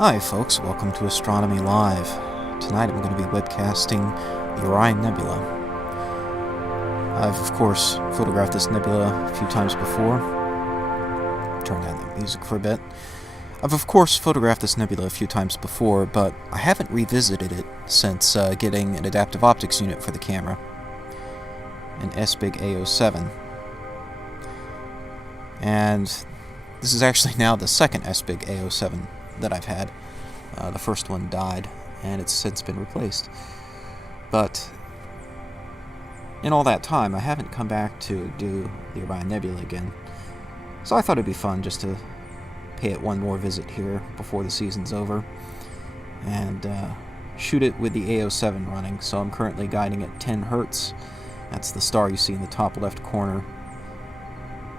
Hi folks, welcome to Astronomy Live. Tonight I'm going to be webcasting the Orion Nebula. I've of course photographed this nebula a few times before. Turn down the music for a bit. I've of course photographed this nebula a few times before, but I haven't revisited it since getting an adaptive optics unit for the camera. An S-Big A07. And this is actually now the second S-Big A07 that I've had. The first one died, and it's since been replaced. But in all that time, I haven't come back to do the Orion Nebula again. So I thought it'd be fun just to pay it one more visit here before the season's over, and shoot it with the A07 running. So I'm currently guiding at 10 Hertz. That's the star you see in the top left corner.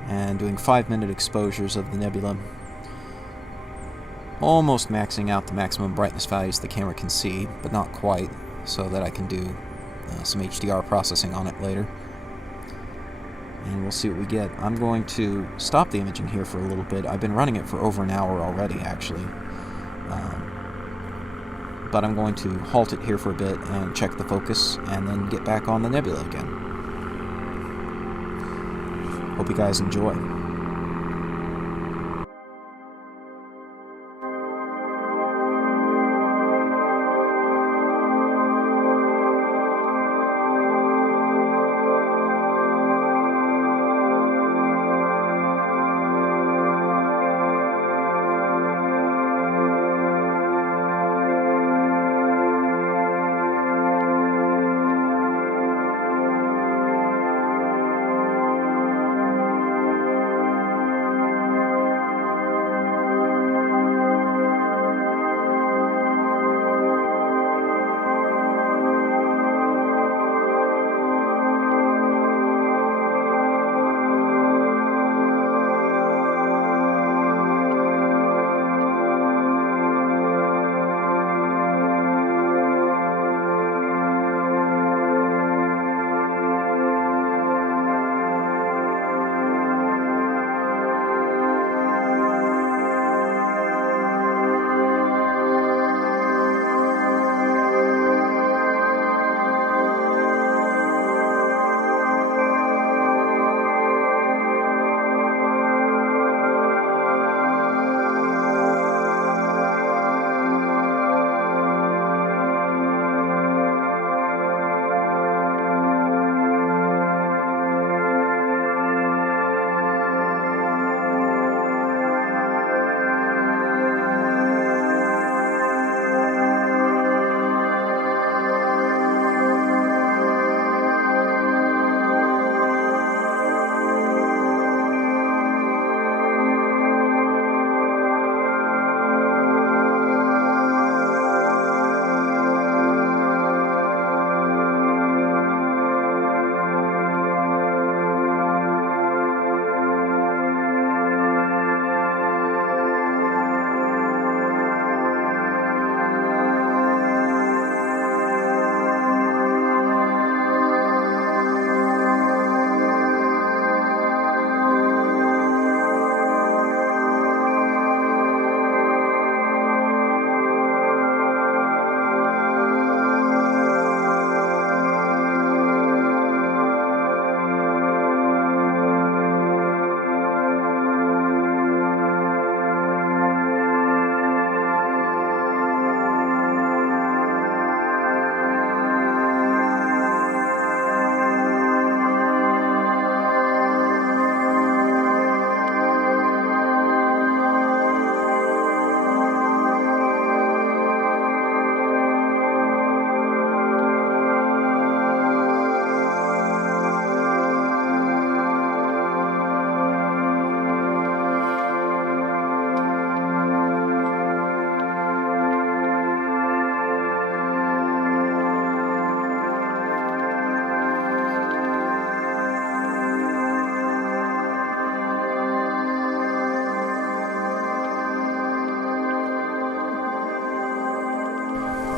And doing 5-minute exposures of the nebula, almost maxing out the maximum brightness values the camera can see, but not quite, so that I can do some HDR processing on it later. And we'll see what we get. I'm going to stop the imaging here for a little bit. I've been running it for over an hour already, actually. But I'm going to halt it here for a bit and check the focus, and then get back on the nebula again. Hope you guys enjoy.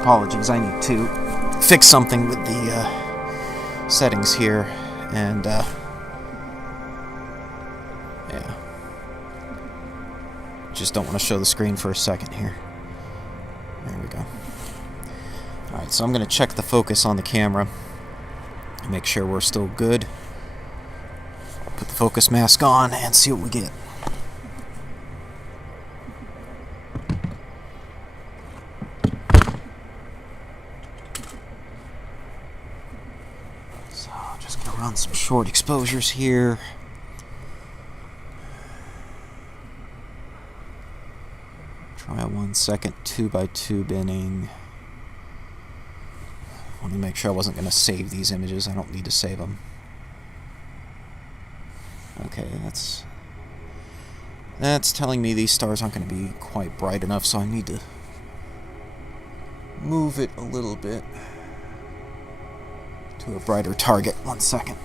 Apologies, I need to fix something with the settings here, and yeah, just don't want to show the screen for a second here. So I'm going to check the focus on the camera, make sure we're still good. Put the focus mask on and see what we get. So I'm just going to run some short exposures here. Try a 1 second 2x2 binning. I want to make sure I wasn't going to save these images. I don't need to save them. Okay, that's telling me these stars aren't going to be quite bright enough, so I need to move it a little bit to a brighter target. 1 second.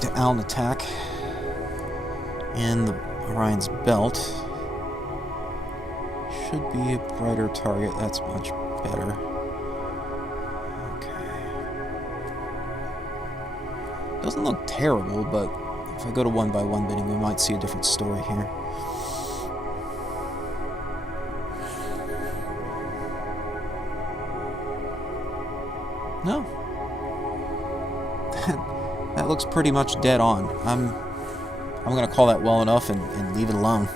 To Allen attack in the Orion's belt. Should be a brighter target. That's much better. Okay. Doesn't look terrible, but if I go to 1x1 binning, we might see a different story here. No. That looks pretty much dead on. I'm going to call that well enough and leave it alone.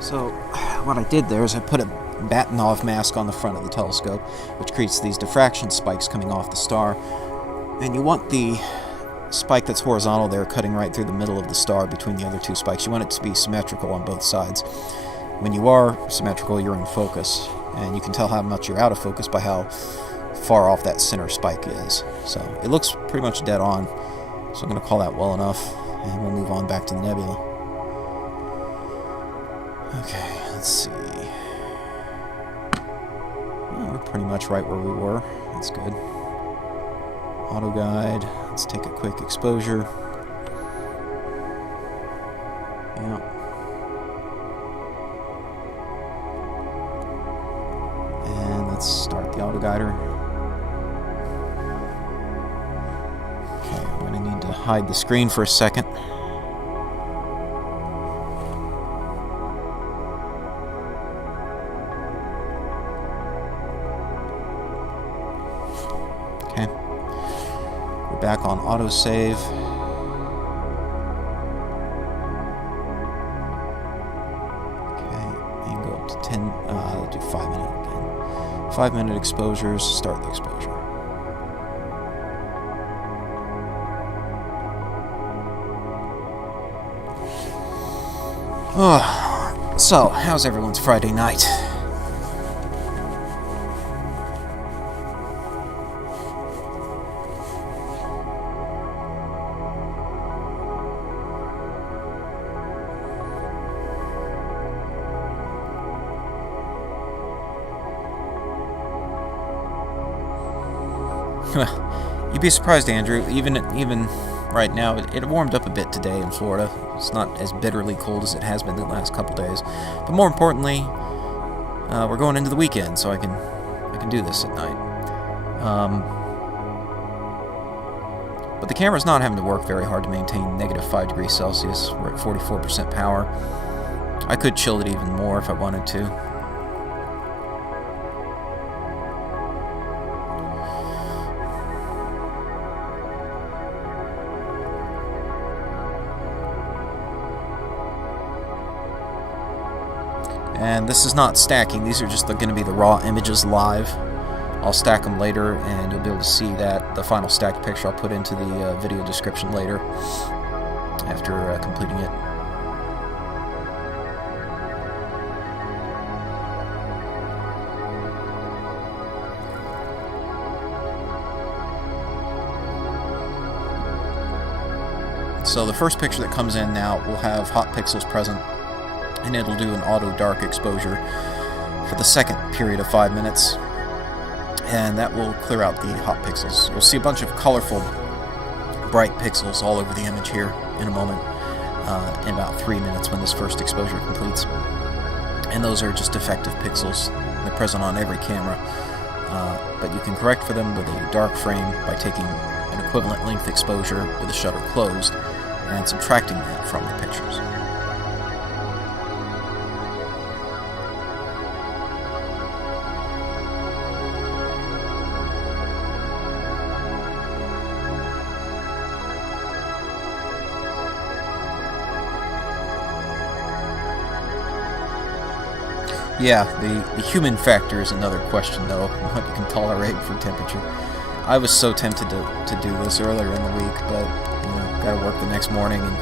So what I did there is I put a Batinov mask on the front of the telescope, which creates these diffraction spikes coming off the star. And you want the spike that's horizontal there cutting right through the middle of the star between the other two spikes. You want it to be symmetrical on both sides. When you are symmetrical, you're in focus. And you can tell how much you're out of focus by how far off that center spike is. So it looks pretty much dead on. So I'm going to call that well enough, and we'll move on back to the nebula. Okay, let's see. Well, we're pretty much right where we were. That's good. Auto guide. Let's take a quick exposure. Yeah. And let's start the auto guider. Okay, I'm going to need to hide the screen for a second. Back on autosave. Okay, and go up to 10, do 5 minute again. 5 minute exposures, start the exposure. So, how's everyone's Friday night? You'd be surprised, Andrew. Even right now, it warmed up a bit today in Florida. It's not as bitterly cold as it has been the last couple days. But more importantly, we're going into the weekend, so I can do this at night. But the camera's not having to work very hard to maintain -5 degrees Celsius. We're at 44% power. I could chill it even more if I wanted to. And this is not stacking, these are just going to be the raw images live. I'll stack them later, and you'll be able to see that, the final stacked picture. I'll put into the video description later, after completing it. So the first picture that comes in now will have hot pixels present, and it'll do an auto dark exposure for the second period of 5 minutes, and that will clear out the hot pixels. You'll see a bunch of colorful bright pixels all over the image here in a moment, in about 3 minutes when this first exposure completes, and those are just effective pixels. They're present on every camera, but you can correct for them with a dark frame by taking an equivalent length exposure with the shutter closed and subtracting that from the pictures. Yeah, the human factor is another question, though, what you can tolerate for temperature. I was so tempted to do this earlier in the week, but, you know, gotta work the next morning, and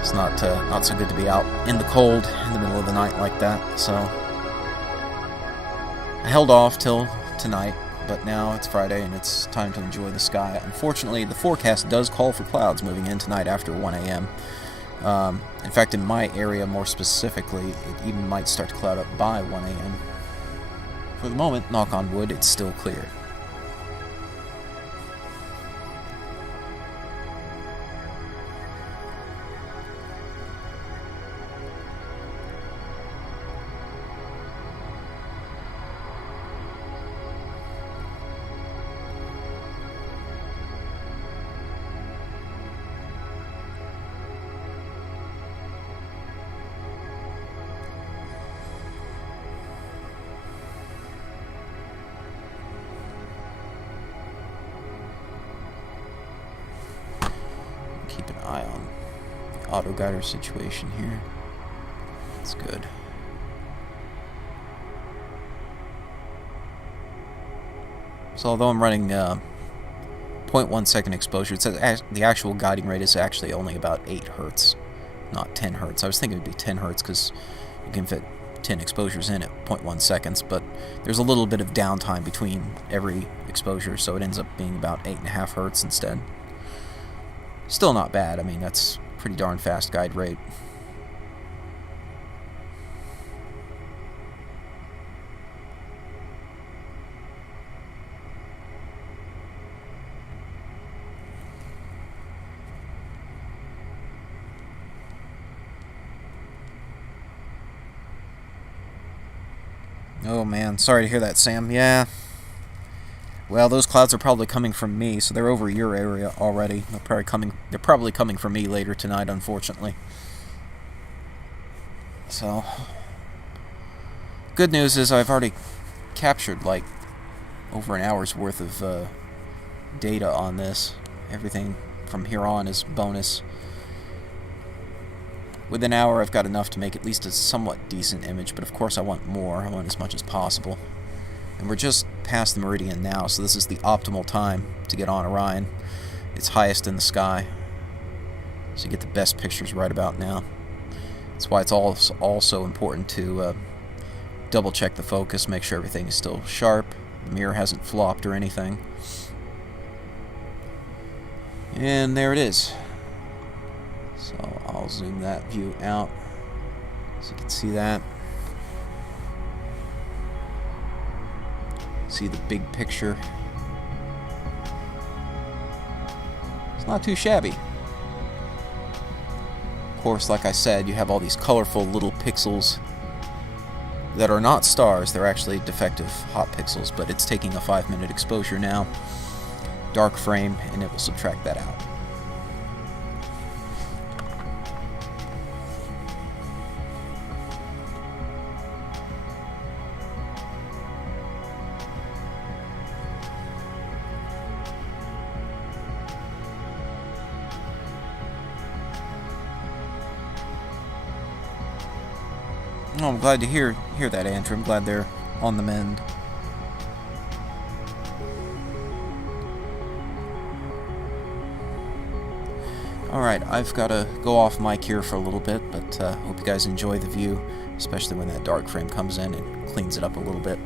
it's not so good to be out in the cold in the middle of the night like that, so I held off till tonight, but now it's Friday, and it's time to enjoy the sky. Unfortunately, the forecast does call for clouds moving in tonight after 1 a.m., in fact, in my area more specifically, it even might start to cloud up by 1 a.m. For the moment, knock on wood, it's still clear. Keep an eye on the auto guider situation here. That's good. So although I'm running 0.1 second exposure, it says the actual guiding rate is actually only about 8 Hertz, not 10 Hertz. I was thinking it would be 10 Hertz because you can fit 10 exposures in at 0.1 seconds, but there's a little bit of downtime between every exposure, so it ends up being about 8.5 Hertz instead. Still not bad. I mean, that's pretty darn fast guide rate. Oh man, sorry to hear that, Sam. Yeah. Well, those clouds are probably coming from me, so they're over your area already. They're probably coming from me later tonight, unfortunately. So, good news is I've already captured like over an hour's worth of data on this. Everything from here on is bonus. With an hour, I've got enough to make at least a somewhat decent image, but of course I want more. I want as much as possible. And we're just past the meridian now, so this is the optimal time to get on Orion. It's highest in the sky, so you get the best pictures right about now. That's why it's also important to double check the focus, make sure everything is still sharp, the mirror hasn't flopped or anything. And there it is. So I'll zoom that view out so you can see that. See the big picture. It's not too shabby. Of course, like I said, you have all these colorful little pixels that are not stars. They're actually defective hot pixels, but it's taking a 5-minute exposure now. Dark frame, and it will subtract that out. Oh, I'm glad to hear that, Andrew. I'm glad they're on the mend. Alright, I've got to go off mic here for a little bit, but hope you guys enjoy the view, especially when that dark frame comes in and cleans it up a little bit.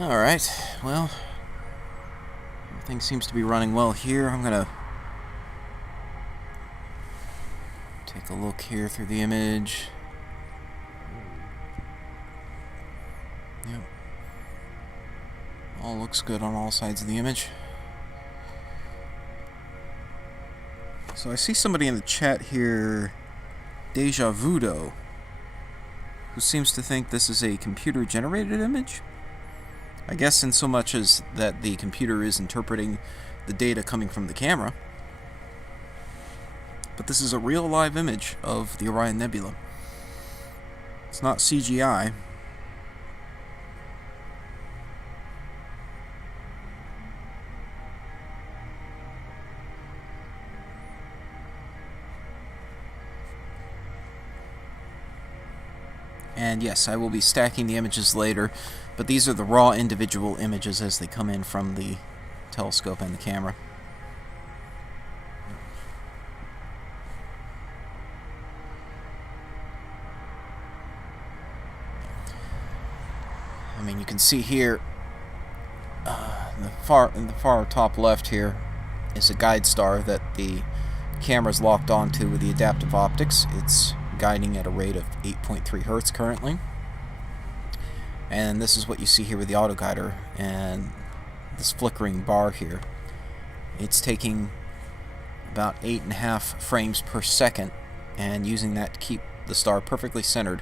Alright, well, everything seems to be running well here. I'm gonna take a look here through the image. Yep. All looks good on all sides of the image. So I see somebody in the chat here, Deja Vudo, who seems to think this is a computer-generated image. I guess in so much as that the computer is interpreting the data coming from the camera. But this is a real live image of the Orion Nebula. It's not CGI. And yes, I will be stacking the images later, but these are the raw individual images as they come in from the telescope and the camera. I mean, you can see here, in the far top left here is a guide star that the camera's locked onto with the adaptive optics. It's guiding at a rate of 8.3 Hertz currently. And this is what you see here with the autoguider and this flickering bar here. It's taking about 8.5 frames per second and using that to keep the star perfectly centered.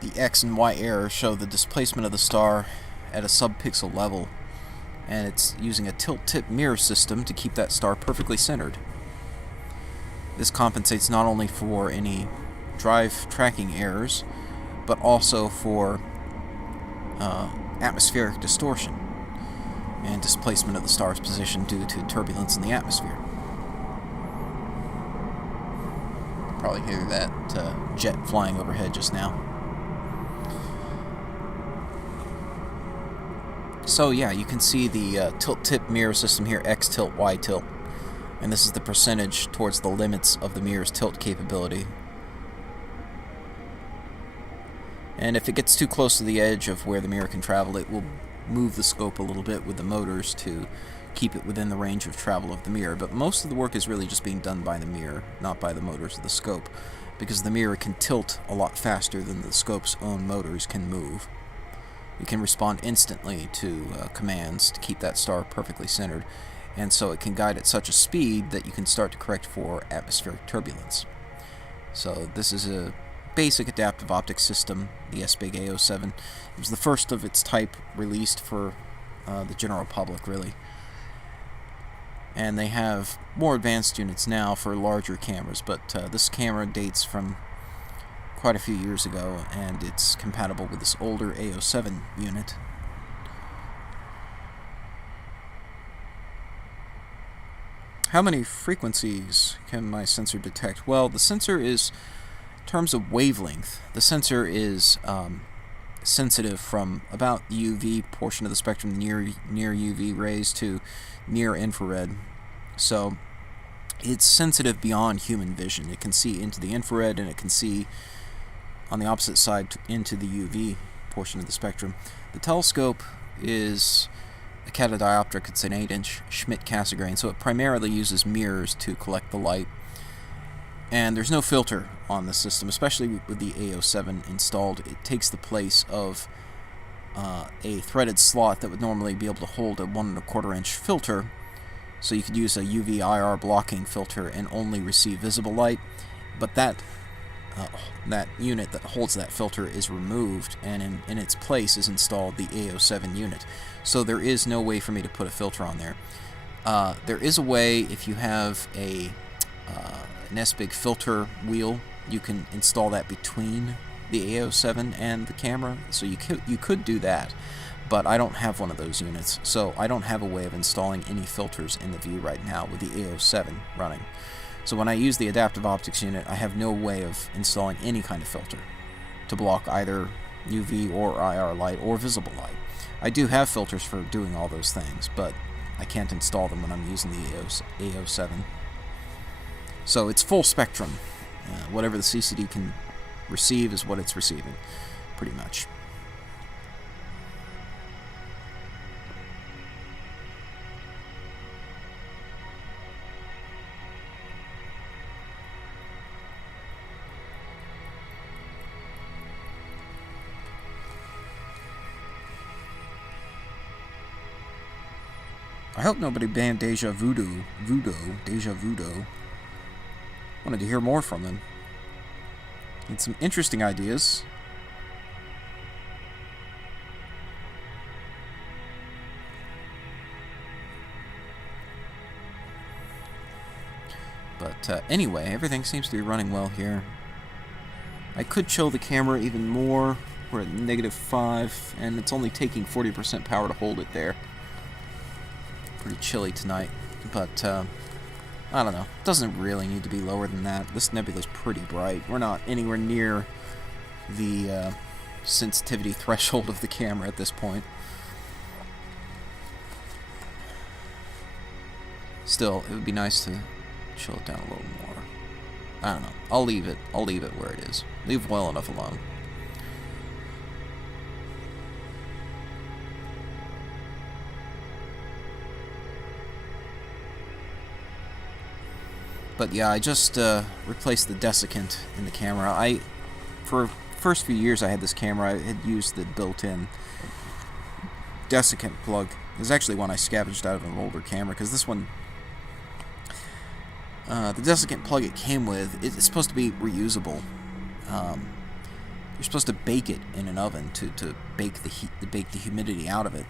The X and Y arrows show the displacement of the star at a sub-pixel level, and it's using a tilt-tip mirror system to keep that star perfectly centered. This compensates not only for any drive tracking errors, but also for atmospheric distortion and displacement of the star's position due to turbulence in the atmosphere. Probably hear that jet flying overhead just now. So yeah, you can see the tilt-tip mirror system here, X tilt, Y tilt. And this is the percentage towards the limits of the mirror's tilt capability. And if it gets too close to the edge of where the mirror can travel, it will move the scope a little bit with the motors to keep it within the range of travel of the mirror. But most of the work is really just being done by the mirror, not by the motors of the scope, because the mirror can tilt a lot faster than the scope's own motors can move. You can respond instantly to commands to keep that star perfectly centered, and so it can guide at such a speed that you can start to correct for atmospheric turbulence. So this is a basic adaptive optics system, the SBIG A07. It was the first of its type released for the general public, really. And they have more advanced units now for larger cameras, but this camera dates from quite a few years ago, and it's compatible with this older A07 unit. How many frequencies can my sensor detect? Well, the sensor is, in terms of wavelength, the sensor is sensitive from about the UV portion of the spectrum, near UV rays, to near infrared. So it's sensitive beyond human vision. It can see into the infrared, and it can see on the opposite side into the UV portion of the spectrum. The telescope is a catadioptric. It's an 8-inch Schmidt-Cassegrain, so it primarily uses mirrors to collect the light. And there's no filter on the system, especially with the A07 installed. It takes the place of a threaded slot that would normally be able to hold a 1 1/4-inch filter, so you could use a UV IR blocking filter and only receive visible light. But that unit that holds that filter is removed, and in its place is installed the A07 unit. So there is no way for me to put a filter on there. There is a way, if you have an SBIG filter wheel, you can install that between the A07 and the camera, so you could do that, but I don't have one of those units, so I don't have a way of installing any filters in the view right now with the A07 running. So when I use the adaptive optics unit, I have no way of installing any kind of filter to block either UV or IR light or visible light. I do have filters for doing all those things, but I can't install them when I'm using the A07. So it's full spectrum. Whatever the CCD can receive is what it's receiving, pretty much. I hope nobody banned Deja Voodoo. Wanted to hear more from them. Had some interesting ideas. But anyway, everything seems to be running well here. I could chill the camera even more. We're at -5, and it's only taking 40% power to hold it there. Pretty chilly tonight, but I don't know. It doesn't really need to be lower than that. This nebula's pretty bright. We're not anywhere near the sensitivity threshold of the camera at this point. Still, it would be nice to chill it down a little more. I don't know. I'll leave it where it is. Leave well enough alone. But yeah, I just replaced the desiccant in the camera. For the first few years I had this camera, I had used the built-in desiccant plug. It was actually one I scavenged out of an older camera, because this one, the desiccant plug it came with, it's supposed to be reusable. You're supposed to bake it in an oven to bake the heat, to bake the humidity out of it.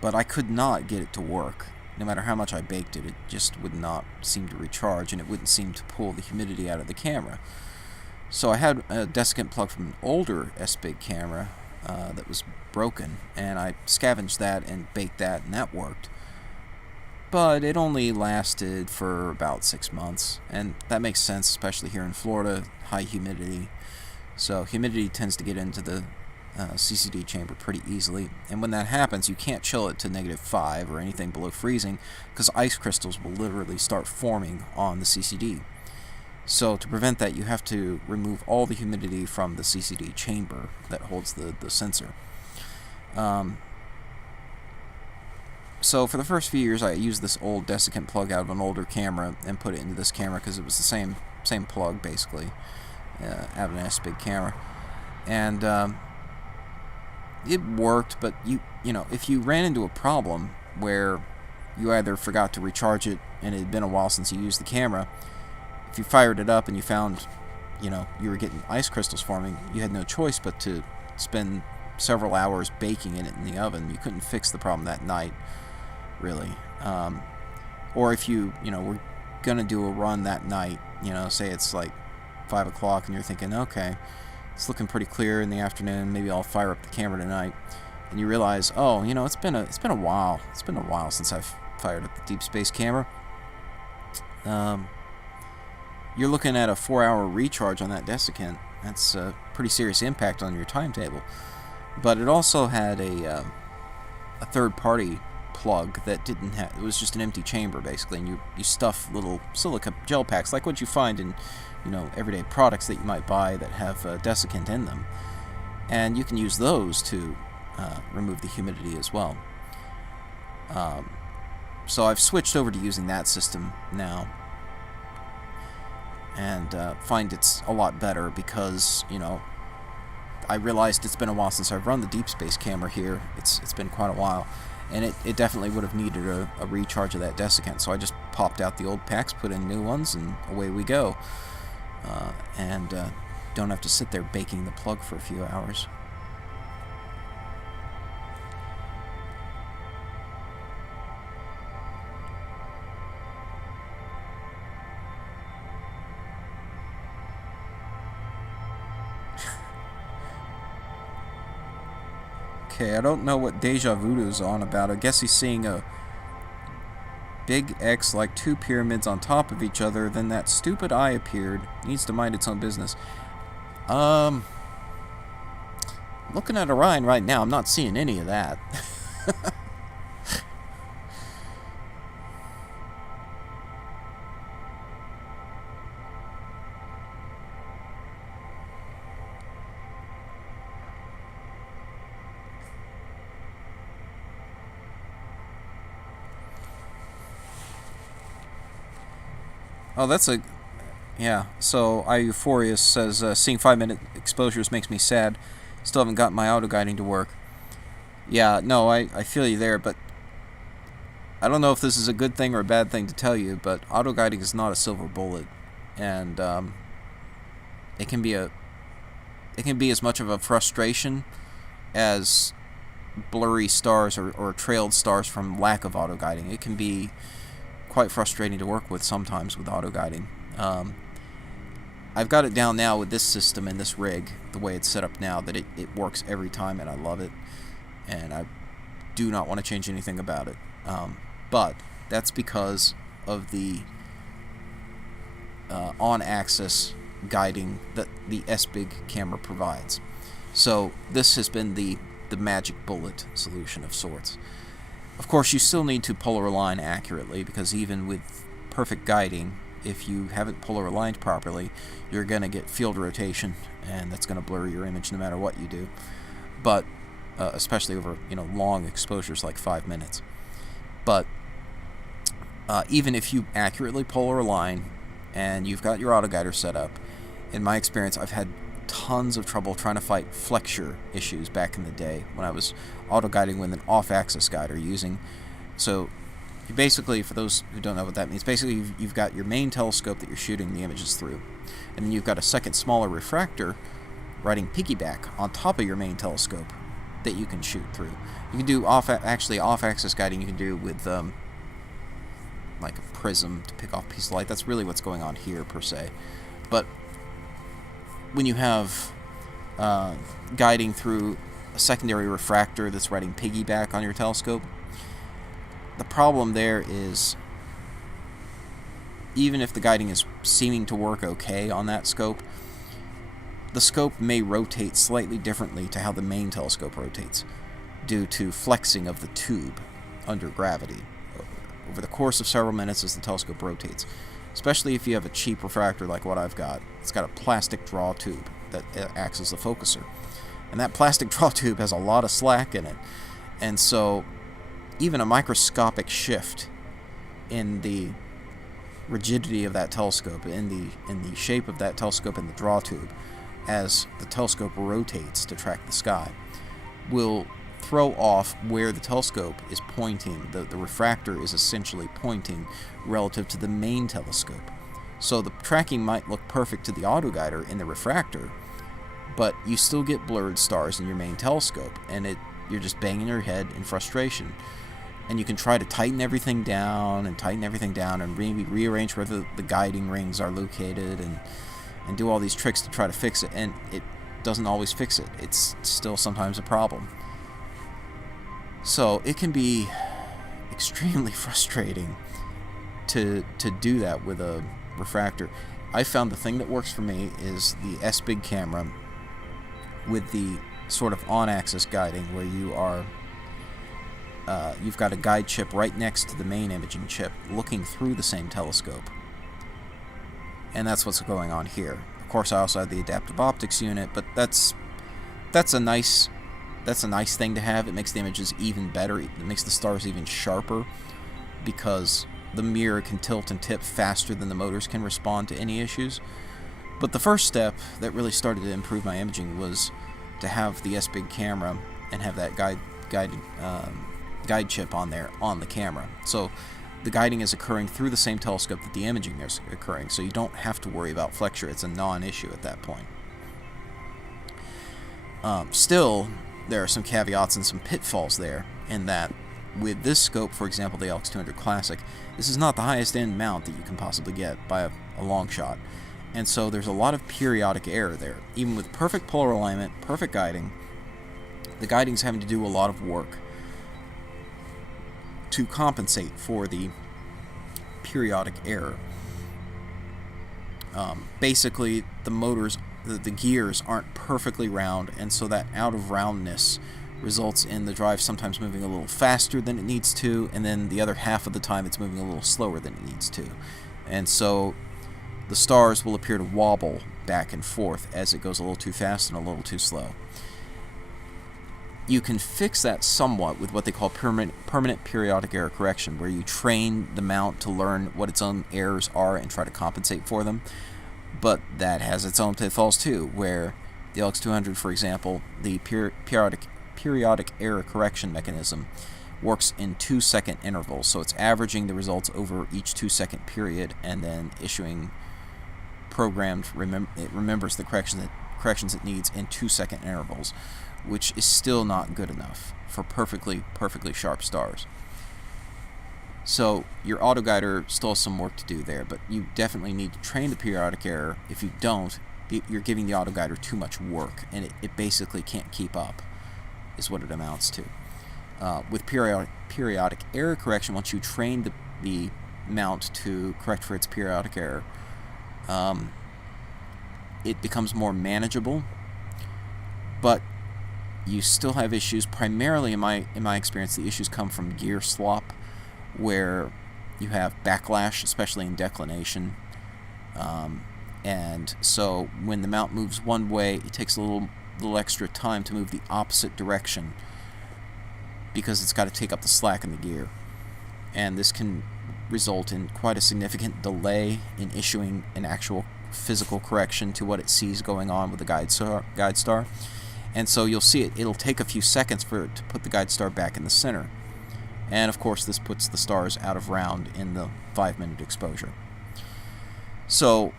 But I could not get it to work. No matter how much I baked it, it just would not seem to recharge, and it wouldn't seem to pull the humidity out of the camera. So I had a desiccant plug from an older S-Big camera that was broken, and I scavenged that and baked that, and that worked. But it only lasted for about 6 months, and that makes sense, especially here in Florida, high humidity. So humidity tends to get into the CCD chamber pretty easily, and when that happens, you can't chill it to -5 or anything below freezing, because ice crystals will literally start forming on the CCD. So to prevent that, you have to remove all the humidity from the CCD chamber that holds the sensor. So for the first few years, I used this old desiccant plug out of an older camera and put it into this camera, because it was the same plug basically out of an S-Big camera, and it worked. But you know, if you ran into a problem where you either forgot to recharge it and it had been a while since you used the camera, if you fired it up and you found, you know, you were getting ice crystals forming, you had no choice but to spend several hours baking it in the oven. You couldn't fix the problem that night, really. Or if you know, were gonna do a run that night, you know, say it's like 5 o'clock and you're thinking, okay, it's looking pretty clear in the afternoon, maybe I'll fire up the camera tonight, and you realize, oh, you know, it's been a while since I've fired up the deep space camera. You're looking at a 4-hour recharge on that desiccant. That's a pretty serious impact on your timetable. But it also had a third-party plug that didn't have, it was just an empty chamber basically, and you stuff little silica gel packs like what you find in, you know, everyday products that you might buy that have desiccant in them, and you can use those to remove the humidity as well. So I've switched over to using that system now, and find it's a lot better, because, you know, I realized it's been a while since I've run the deep space camera here. It's been quite a while, and it definitely would have needed a recharge of that desiccant. So I just popped out the old packs, put in new ones, and away we go. And don't have to sit there baking the plug for a few hours. Okay, I don't know what Deja Voodoo's on about. I guess he's seeing a big X like 2 pyramids on top of each other, then that stupid eye appeared. Needs to mind its own business. Looking at Orion right now, I'm not seeing any of that. Oh, that's a... Yeah, so Euphorius says, seeing 5-minute exposures makes me sad. Still haven't gotten my auto-guiding to work. Yeah, no, I feel you there, but I don't know if this is a good thing or a bad thing to tell you, but auto-guiding is not a silver bullet, and it can be as much of a frustration as blurry stars or trailed stars from lack of auto-guiding. It can be quite frustrating to work with sometimes with auto-guiding. I've got it down now with this system and this rig, the way it's set up now, that it works every time, and I love it, and I do not want to change anything about it. But that's because of the on-axis guiding that the SBIG camera provides. So this has been the magic bullet solution of sorts. Of course, you still need to polar align accurately, because even with perfect guiding, if you haven't polar aligned properly, you're going to get field rotation, and that's going to blur your image no matter what you do. But especially over long exposures like 5 minutes. But even if you accurately polar align and you've got your autoguider set up, in my experience, I've had tons of trouble trying to fight flexure issues back in the day when I was auto-guiding with an off-axis guider using... So you basically, for those who don't know what that means, basically you've got your main telescope that you're shooting the images through, and then you've got a second smaller refractor riding piggyback on top of your main telescope that you can shoot through. You can do off-axis guiding you can do with like a prism to pick off a piece of light. That's really what's going on here per se. But when you have guiding through a secondary refractor that's riding piggyback on your telescope, the problem there is, even if the guiding is seeming to work okay on that scope, the scope may rotate slightly differently to how the main telescope rotates, due to flexing of the tube under gravity over the course of several minutes as the telescope rotates. Especially if you have a cheap refractor like what I've got. It's got a plastic draw tube that acts as a focuser. And that plastic draw tube has a lot of slack in it. And so even a microscopic shift in the rigidity of that telescope, in the shape of that telescope in the draw tube, as the telescope rotates to track the sky, will throw off where the telescope is pointing. The refractor is essentially pointing relative to the main telescope. So the tracking might look perfect to the autoguider in the refractor, but you still get blurred stars in your main telescope, and you're just banging your head in frustration. And you can try to tighten everything down and maybe rearrange where the guiding rings are located and do all these tricks to try to fix it, and it doesn't always fix it. It's still sometimes a problem. So it can be extremely frustrating to do that with a refractor. I found the thing that works for me is the SBIG camera with the sort of on-axis guiding, where you've got a guide chip right next to the main imaging chip looking through the same telescope. And that's what's going on here. Of course, I also have the adaptive optics unit, but that's a nice thing to have. It makes the images even better. It makes the stars even sharper, because the mirror can tilt and tip faster than the motors can respond to any issues. But the first step that really started to improve my imaging was to have the SBIG camera and have that guide chip on there on the camera. So the guiding is occurring through the same telescope that the imaging is occurring, so you don't have to worry about flexure. It's a non-issue at that point. Still, there are some caveats and some pitfalls there, in that with this scope, for example, the LX200 Classic, this is not the highest end mount that you can possibly get by a long shot. And so there's a lot of periodic error there. Even with perfect polar alignment, perfect guiding, the guiding's having to do a lot of work to compensate for the periodic error. Basically, the motors, the gears aren't perfectly round, and so that out of roundness results in the drive sometimes moving a little faster than it needs to, and then the other half of the time it's moving a little slower than it needs to. And so the stars will appear to wobble back and forth as it goes a little too fast and a little too slow. You can fix that somewhat with what they call permanent periodic error correction, where you train the mount to learn what its own errors are and try to compensate for them. But that has its own pitfalls too, where the LX200, for example, the periodic error correction mechanism works in 2-second intervals, so it's averaging the results over each 2-second period and then issuing programmed, it remembers the corrections it needs in 2-second intervals, which is still not good enough for perfectly sharp stars. So your autoguider still has some work to do there, but you definitely need to train the periodic error. If you don't, you're giving the autoguider too much work, and it basically can't keep up, is what it amounts to. With periodic error correction, once you train the mount to correct for its periodic error, it becomes more manageable, but you still have issues. Primarily, in my experience, the issues come from gear slop, where you have backlash, especially in declination. And so when the mount moves one way, it takes a little extra time to move the opposite direction because it's got to take up the slack in the gear. And this can result in quite a significant delay in issuing an actual physical correction to what it sees going on with the guide star. And so you'll see it'll take a few seconds for it to put the guide star back in the center. And of course this puts the stars out of round in the 5-minute exposure. So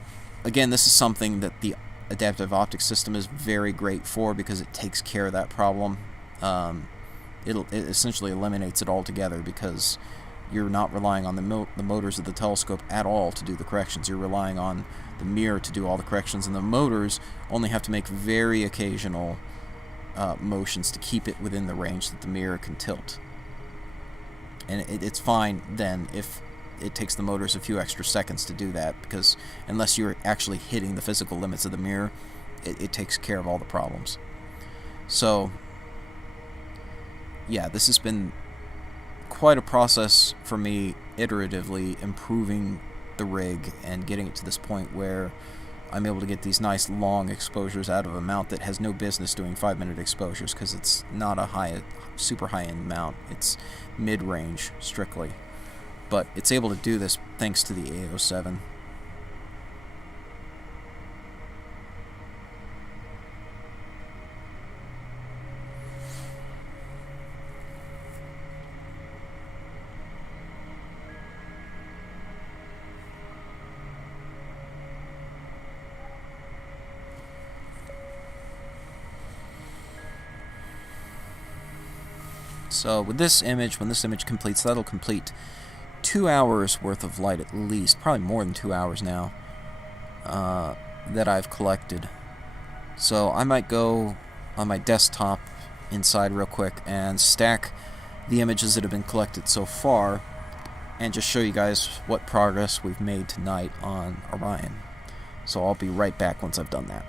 again, this is something that the adaptive optics system is very great for because it takes care of that problem. It essentially eliminates it altogether because you're not relying on the motors of the telescope at all to do the corrections. You're relying on the mirror to do all the corrections, and the motors only have to make very occasional motions to keep it within the range that the mirror can tilt. And it's fine then if it takes the motors a few extra seconds to do that, because unless you're actually hitting the physical limits of the mirror, it takes care of all the problems. So yeah, this has been quite a process for me, iteratively improving the rig and getting it to this point where I'm able to get these nice long exposures out of a mount that has no business doing 5-minute exposures, because it's not a super high-end mount. It's mid-range strictly, but it's able to do this thanks to the A07. So with this image, when this image completes, that'll complete 2 hours worth of light at least, probably more than 2 hours now, that I've collected. So I might go on my desktop inside real quick and stack the images that have been collected so far and just show you guys what progress we've made tonight on Orion. So I'll be right back once I've done that.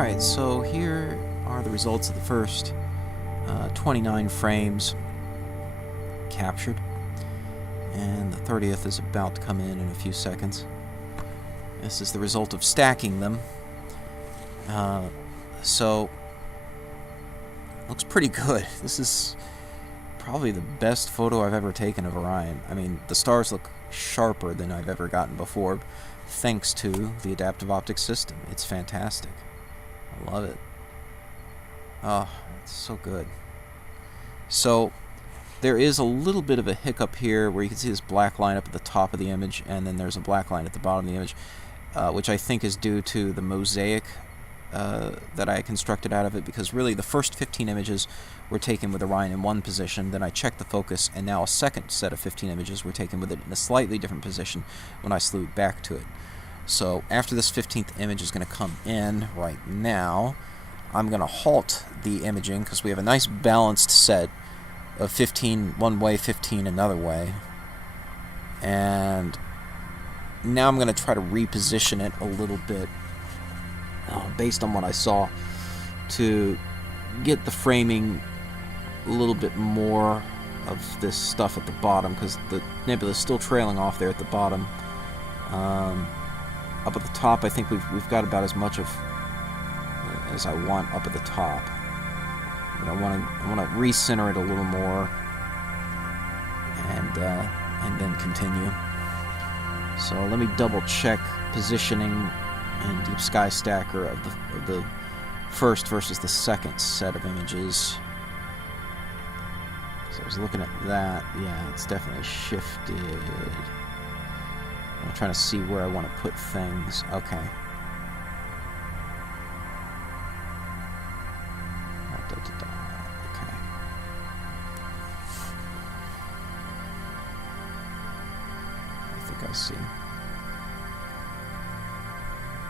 Alright, so here are the results of the first 29 frames captured, and the 30th is about to come in a few seconds. This is the result of stacking them. So, looks pretty good. This is probably the best photo I've ever taken of Orion. I mean, the stars look sharper than I've ever gotten before, thanks to the adaptive optics system. It's fantastic. I love it. Oh, it's so good. So, there is a little bit of a hiccup here where you can see this black line up at the top of the image, and then there's a black line at the bottom of the image, which I think is due to the mosaic that I constructed out of it, because really the first 15 images were taken with Orion in one position, then I checked the focus, and now a second set of 15 images were taken with it in a slightly different position when I slewed back to it. So after this 15th image is going to come in right now, I'm going to halt the imaging because we have a nice balanced set of 15 one way, 15 another way. And now I'm going to try to reposition it a little bit based on what I saw to get the framing a little bit more of this stuff at the bottom, because the nebula is still trailing off there at the bottom. Up at the top, I think we've got about as much of as I want up at the top. But I want to recenter it a little more, and then continue. So let me double check positioning in Deep Sky Stacker of the first versus the second set of images. So I was looking at that. Yeah, it's definitely shifted. I'm trying to see where I want to put things. Okay. Okay. I think I see.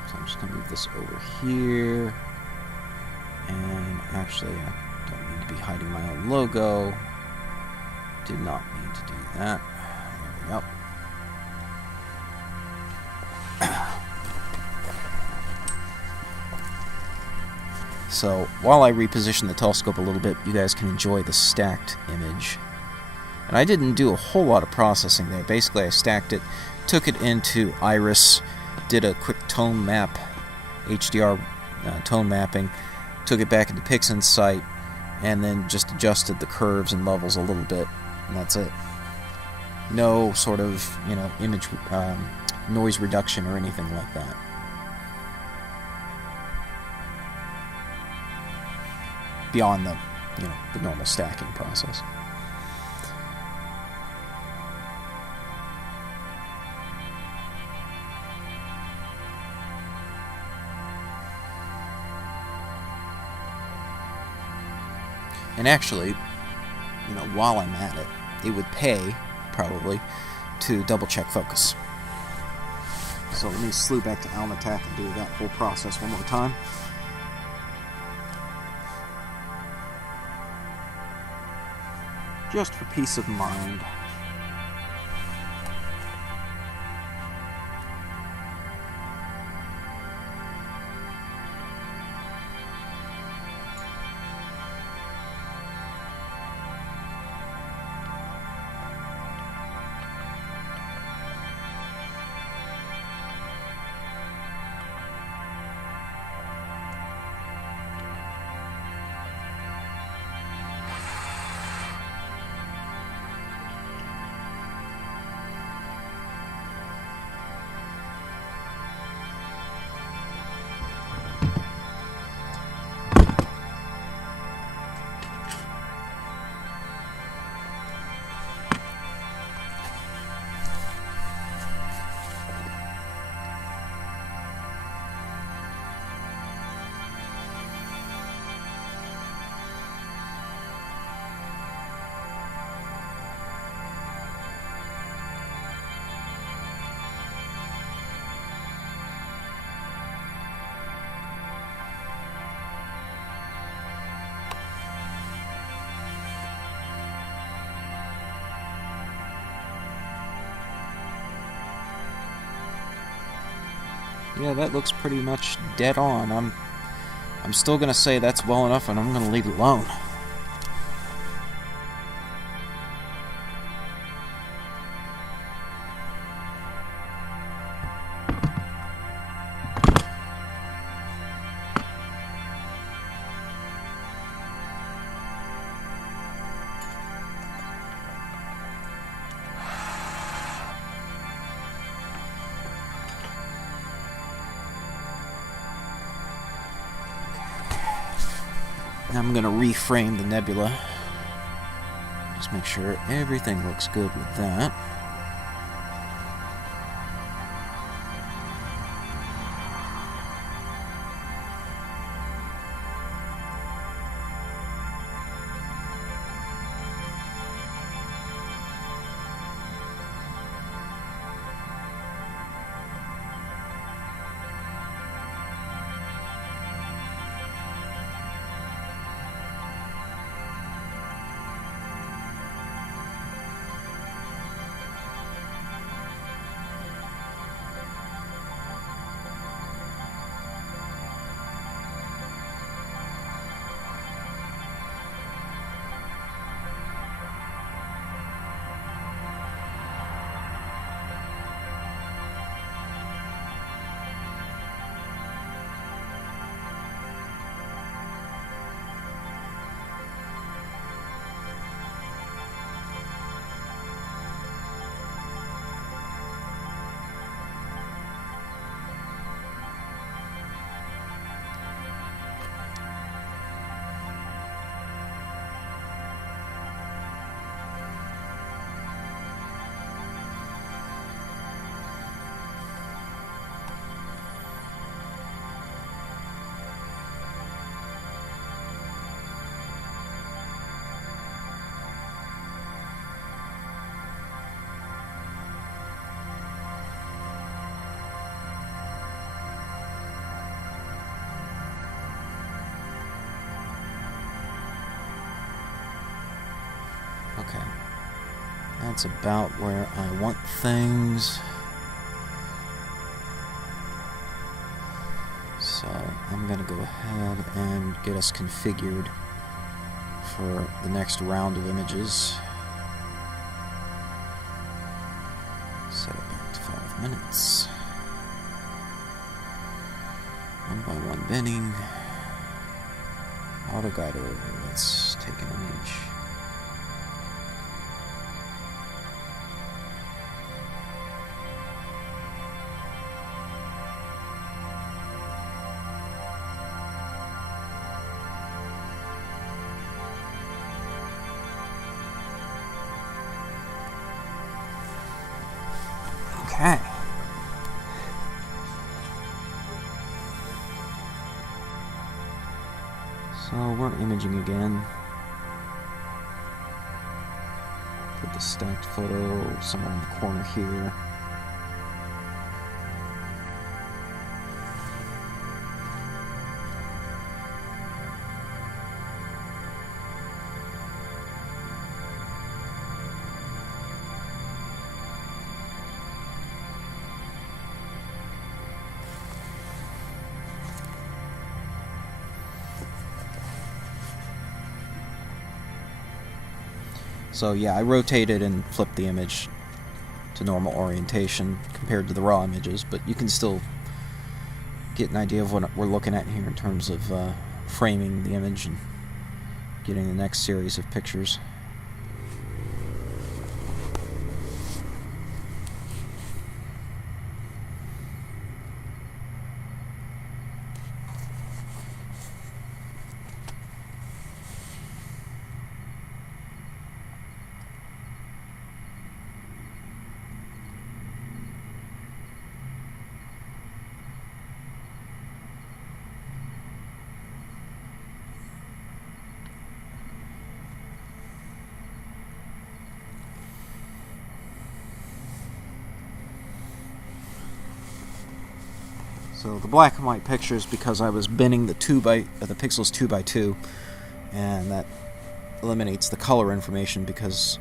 So I'm just going to move this over here. And actually, I don't need to be hiding my own logo. Did not need to do that. There we go. So, while I reposition the telescope a little bit, you guys can enjoy the stacked image. And I didn't do a whole lot of processing there. Basically, I stacked it, took it into Iris, did a quick tone map, HDR tone mapping, took it back into PixInsight, and then just adjusted the curves and levels a little bit, and that's it. No sort of, image noise reduction or anything like that. Beyond the, the normal stacking process. And actually, while I'm at it, it would pay, probably, to double-check focus. So let me slew back to Almatac and do that whole process one more time. Just for peace of mind. Yeah, that looks pretty much dead on. I'm still going to say that's well enough, and I'm going to leave it alone. I'm going to reframe the nebula. Just make sure everything looks good with that. Okay, that's about where I want things. So I'm going to go ahead and get us configured for the next round of images. Set it back to 5 minutes. 1 by 1 binning. Auto guide over. Let's take an image. Okay. So we're imaging again. Put the stacked photo somewhere in the corner here. So yeah, I rotated and flipped the image to normal orientation compared to the raw images, but you can still get an idea of what we're looking at here in terms of framing the image and getting the next series of pictures. So the black and white pictures, because I was binning the pixels 2 by 2, and that eliminates the color information because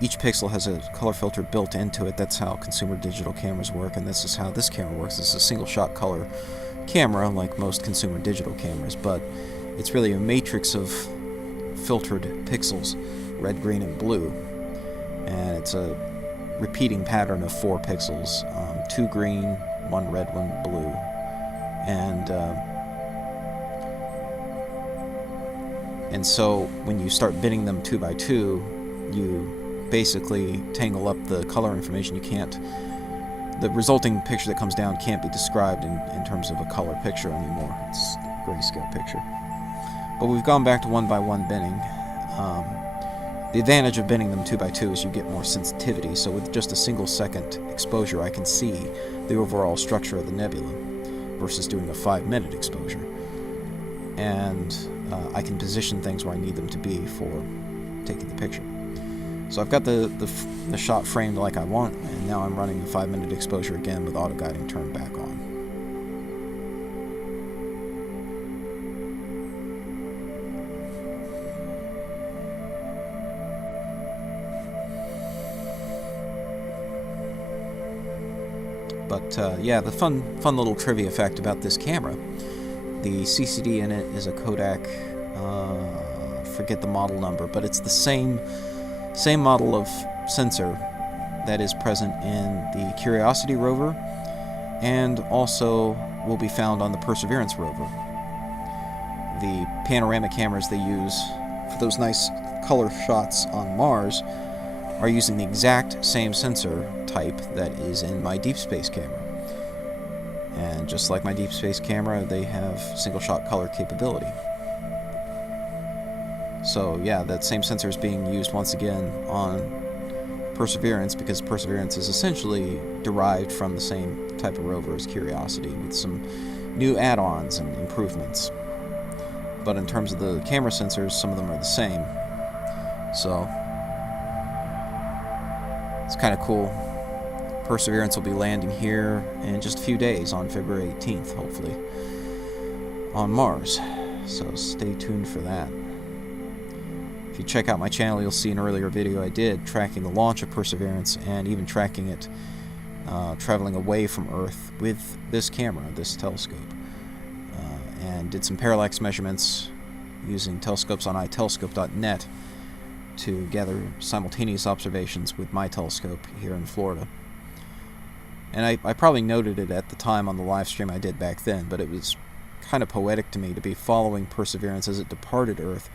each pixel has a color filter built into it. That's how consumer digital cameras work, and this is how this camera works. This is a single shot color camera like most consumer digital cameras, but it's really a matrix of filtered pixels, red, green, and blue. And it's a repeating pattern of 4 pixels, 2 green, 1 red, 1 blue. And so when you start binning them 2 by 2, you basically tangle up the color information. The resulting picture that comes down can't be described in terms of a color picture anymore. It's a grayscale picture. But we've gone back to 1 by 1 binning. The advantage of binning them 2 by 2 is you get more sensitivity, so with just a single second exposure I can see the overall structure of the nebula versus doing a 5-minute exposure. And I can position things where I need them to be for taking the picture. So I've got the shot framed like I want, and now I'm running the 5-minute exposure again with auto-guiding turned back on. But yeah, the fun little trivia fact about this camera, the CCD in it is a Kodak, forget the model number, but it's the same model of sensor that is present in the Curiosity rover and also will be found on the Perseverance rover. The panorama cameras they use for those nice color shots on Mars are using the exact same sensor type that is in my deep space camera. And just like my deep space camera, they have single shot color capability. So yeah, that same sensor is being used once again on Perseverance, because Perseverance is essentially derived from the same type of rover as Curiosity, with some new add-ons and improvements. But in terms of the camera sensors, some of them are the same. So it's kind of cool. Perseverance will be landing here in just a few days on February 18th, hopefully, on Mars. So stay tuned for that. If you check out my channel, you'll see an earlier video I did tracking the launch of Perseverance and even tracking it traveling away from Earth with this camera, this telescope. And did some parallax measurements using telescopes on itelescope.net to gather simultaneous observations with my telescope here in Florida. And I probably noted it at the time on the live stream I did back then, but it was kind of poetic to me to be following Perseverance as it departed Earth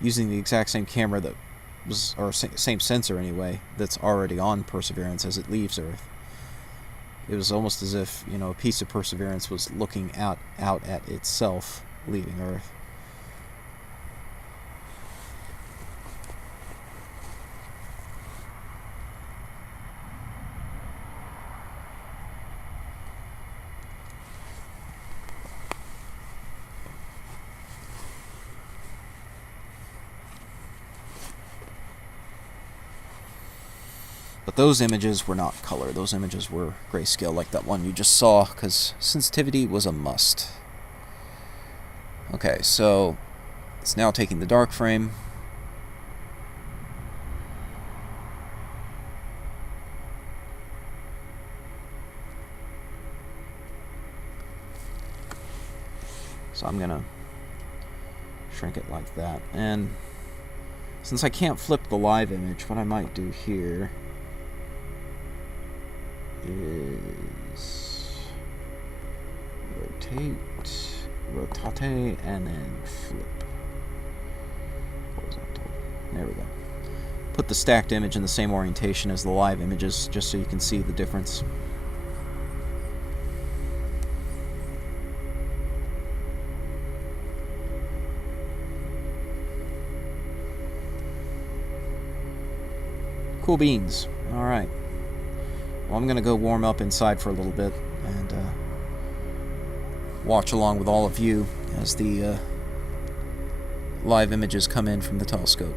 using the exact same camera that was, or same sensor anyway, that's already on Perseverance as it leaves Earth. It was almost as if, you know, a piece of Perseverance was looking out at itself leaving Earth. But those images were not color. Those images were grayscale, like that one you just saw, because sensitivity was a must. Okay, so it's now taking the dark frame. So I'm gonna shrink it like that. And since I can't flip the live image, what I might do here is rotate, and then flip. Horizontal. There we go. Put the stacked image in the same orientation as the live images, just so you can see the difference. Cool beans. Alright. Well, I'm going to go warm up inside for a little bit and watch along with all of you as the live images come in from the telescope.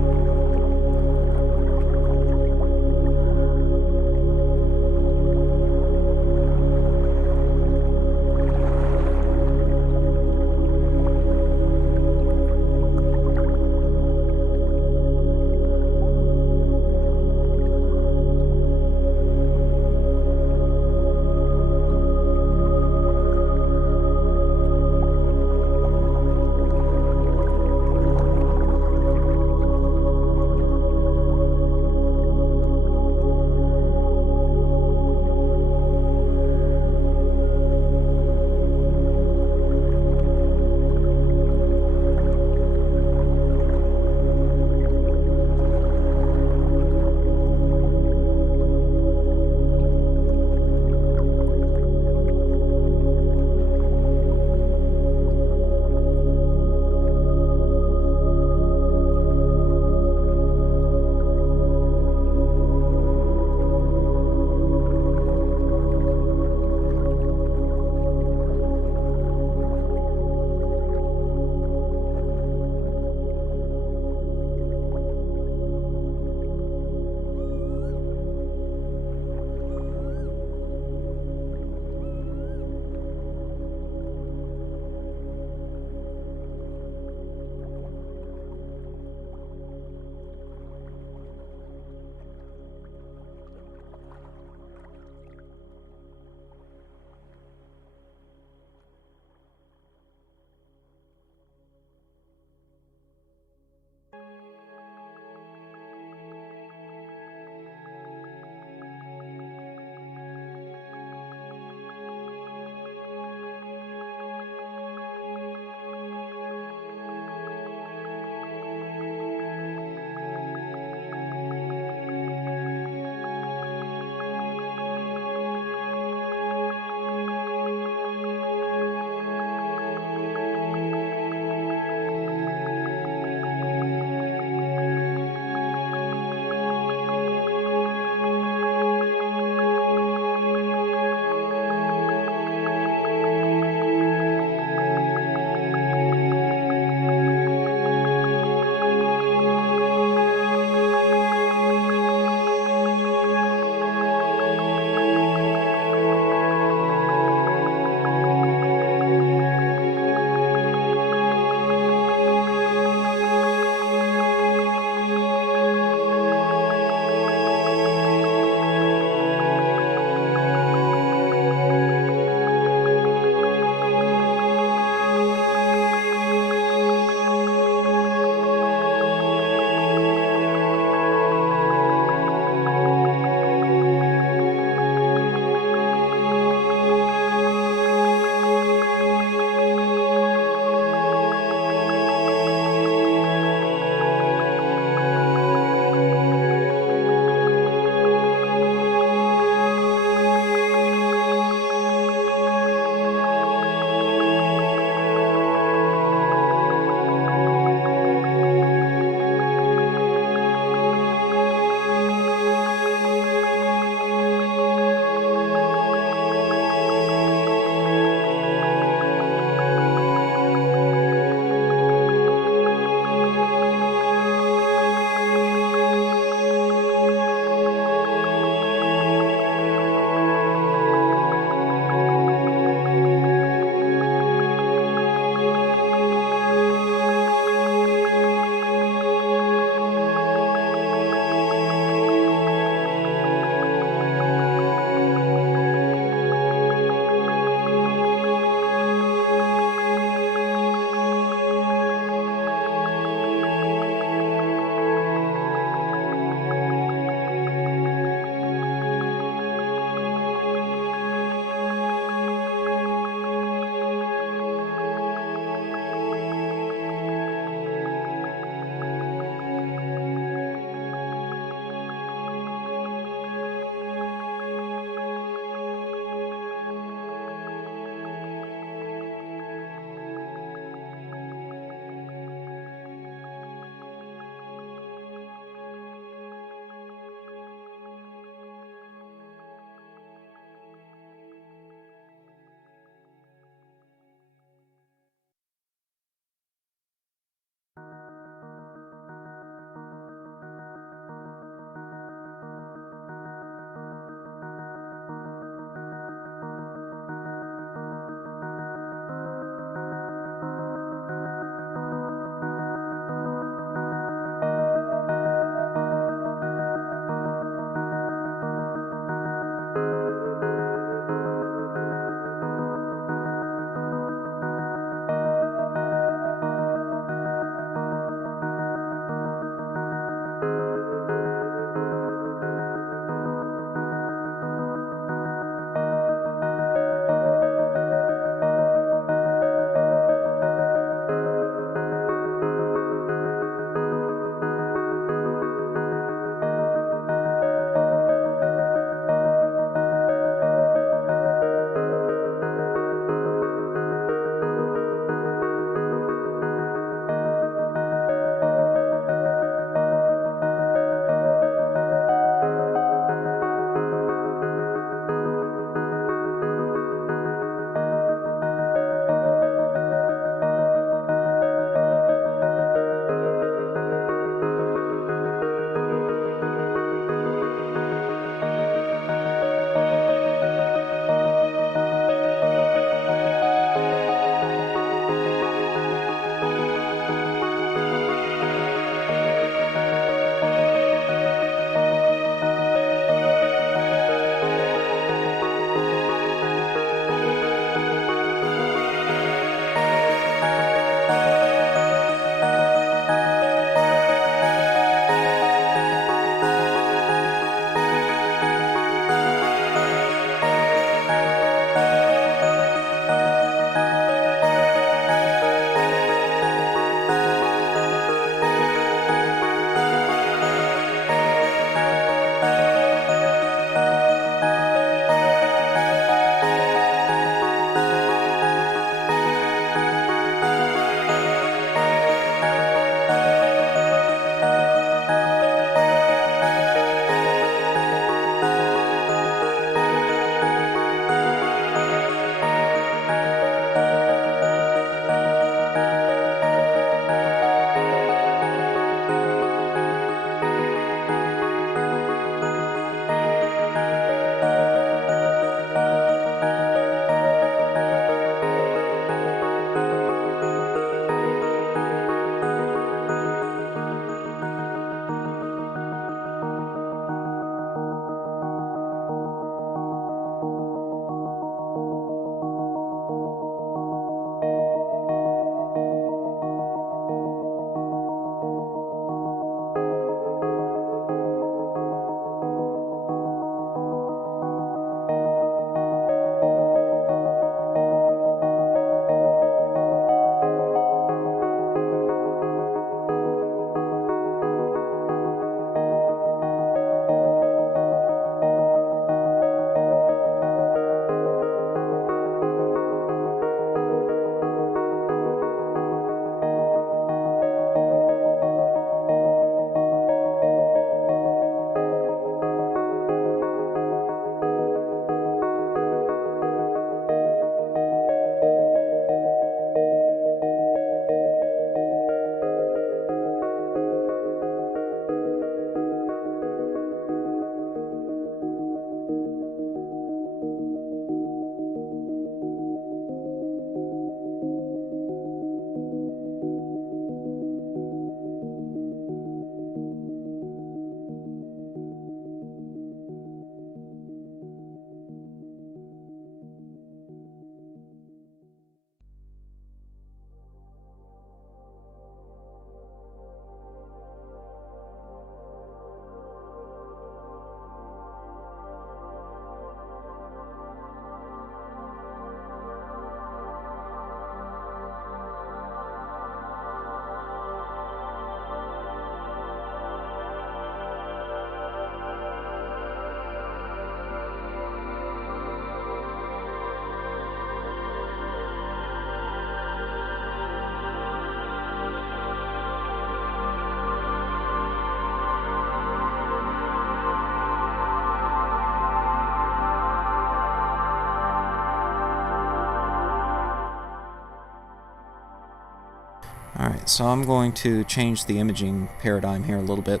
Alright, so I'm going to change the imaging paradigm here a little bit.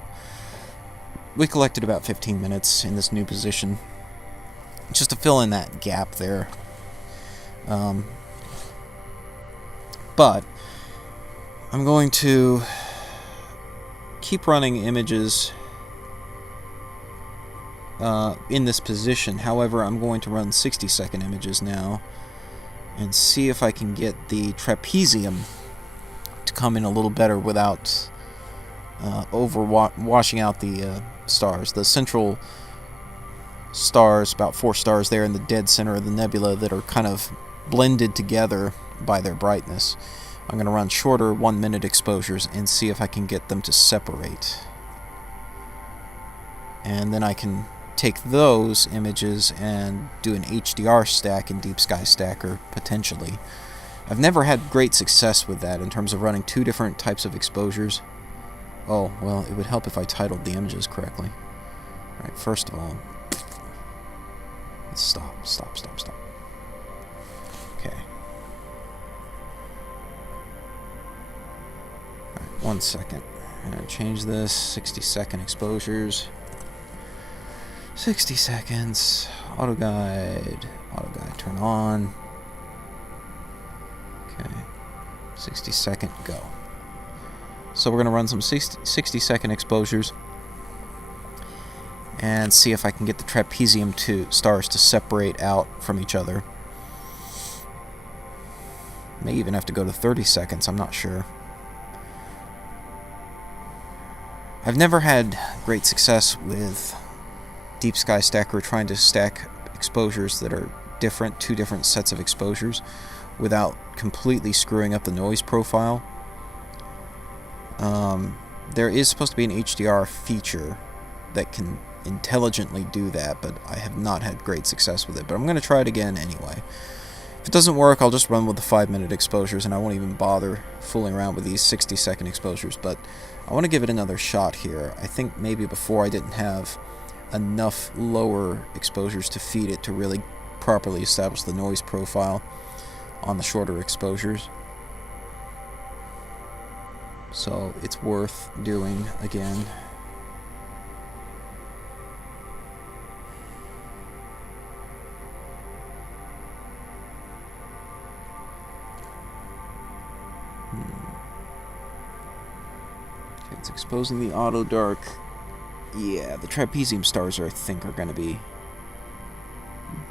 We collected about 15 minutes in this new position, just to fill in that gap there. But I'm going to keep running images in this position. However, I'm going to run 60-second images now and see if I can get the trapezium to come in a little better without washing out the stars. The central stars, about 4 stars there in the dead center of the nebula, that are kind of blended together by their brightness. I'm going to run shorter 1-minute exposures and see if I can get them to separate. And then I can take those images and do an HDR stack in Deep Sky Stacker, potentially. I've never had great success with that in terms of running 2 different types of exposures. Oh, well, it would help if I titled the images correctly. Alright, first of all, let's stop. Okay. Alright, 1 second. I'm going to change this. 60-second exposures. 60 seconds. Auto guide turn on. Okay. 60-second go. So we're going to run some 60-second exposures and see if I can get the trapezium stars to separate out from each other. May even have to go to 30 seconds, I'm not sure. I've never had great success with Deep Sky Stacker trying to stack exposures that are different, 2 different sets of exposures, without completely screwing up the noise profile. There is supposed to be an HDR feature that can intelligently do that, but I have not had great success with it. But I'm going to try it again anyway. If it doesn't work, I'll just run with the 5-minute exposures, and I won't even bother fooling around with these 60-second exposures. But I want to give it another shot here. I think maybe before I didn't have enough lower exposures to feed it to really properly establish the noise profile on the shorter exposures. So it's worth doing again. Okay, it's exposing the auto dark. Yeah, the trapezium stars I think are going to be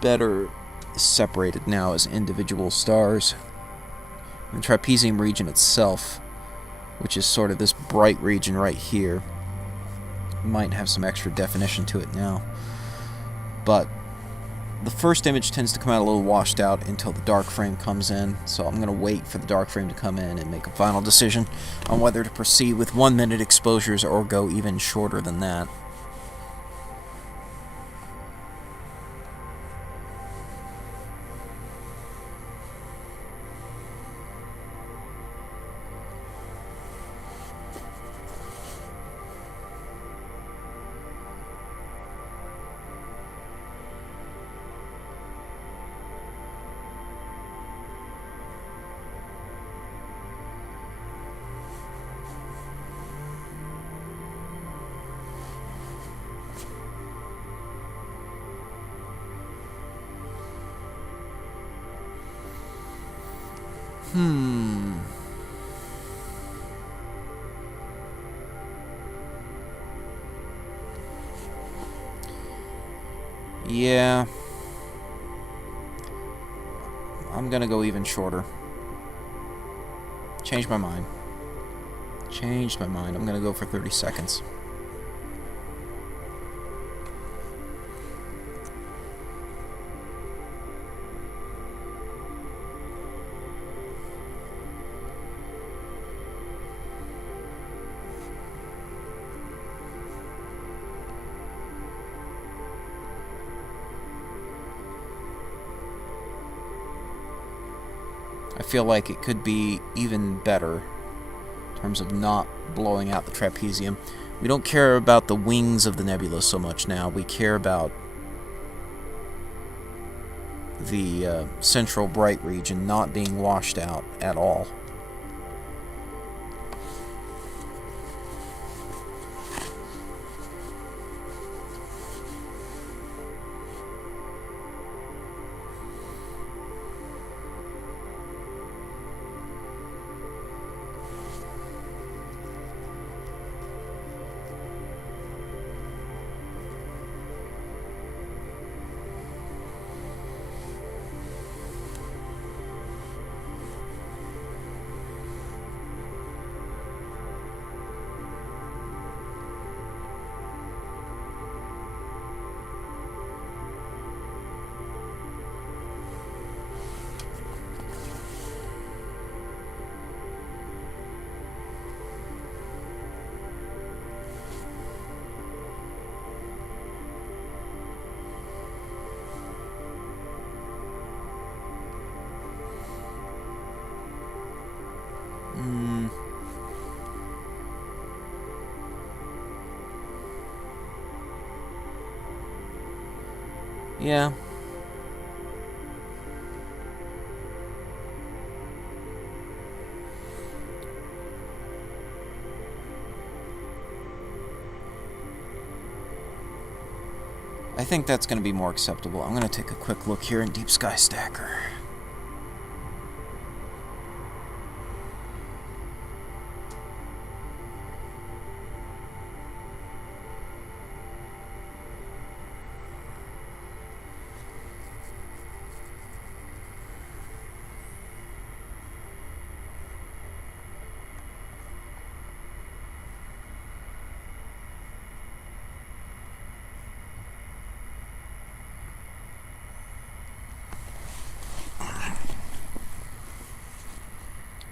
better separated now as individual stars. The trapezium region itself, which is sort of this bright region right here, might have some extra definition to it now. But the first image tends to come out a little washed out until the dark frame comes in, so I'm going to wait for the dark frame to come in and make a final decision on whether to proceed with 1-minute exposures or go even shorter than that. Yeah. I'm gonna go even shorter. Changed my mind. I'm gonna go for 30 seconds. I feel like it could be even better in terms of not blowing out the trapezium. We don't care about the wings of the nebula so much now. We care about the central bright region not being washed out at all. Yeah. I think that's going to be more acceptable. I'm going to take a quick look here in Deep Sky Stacker.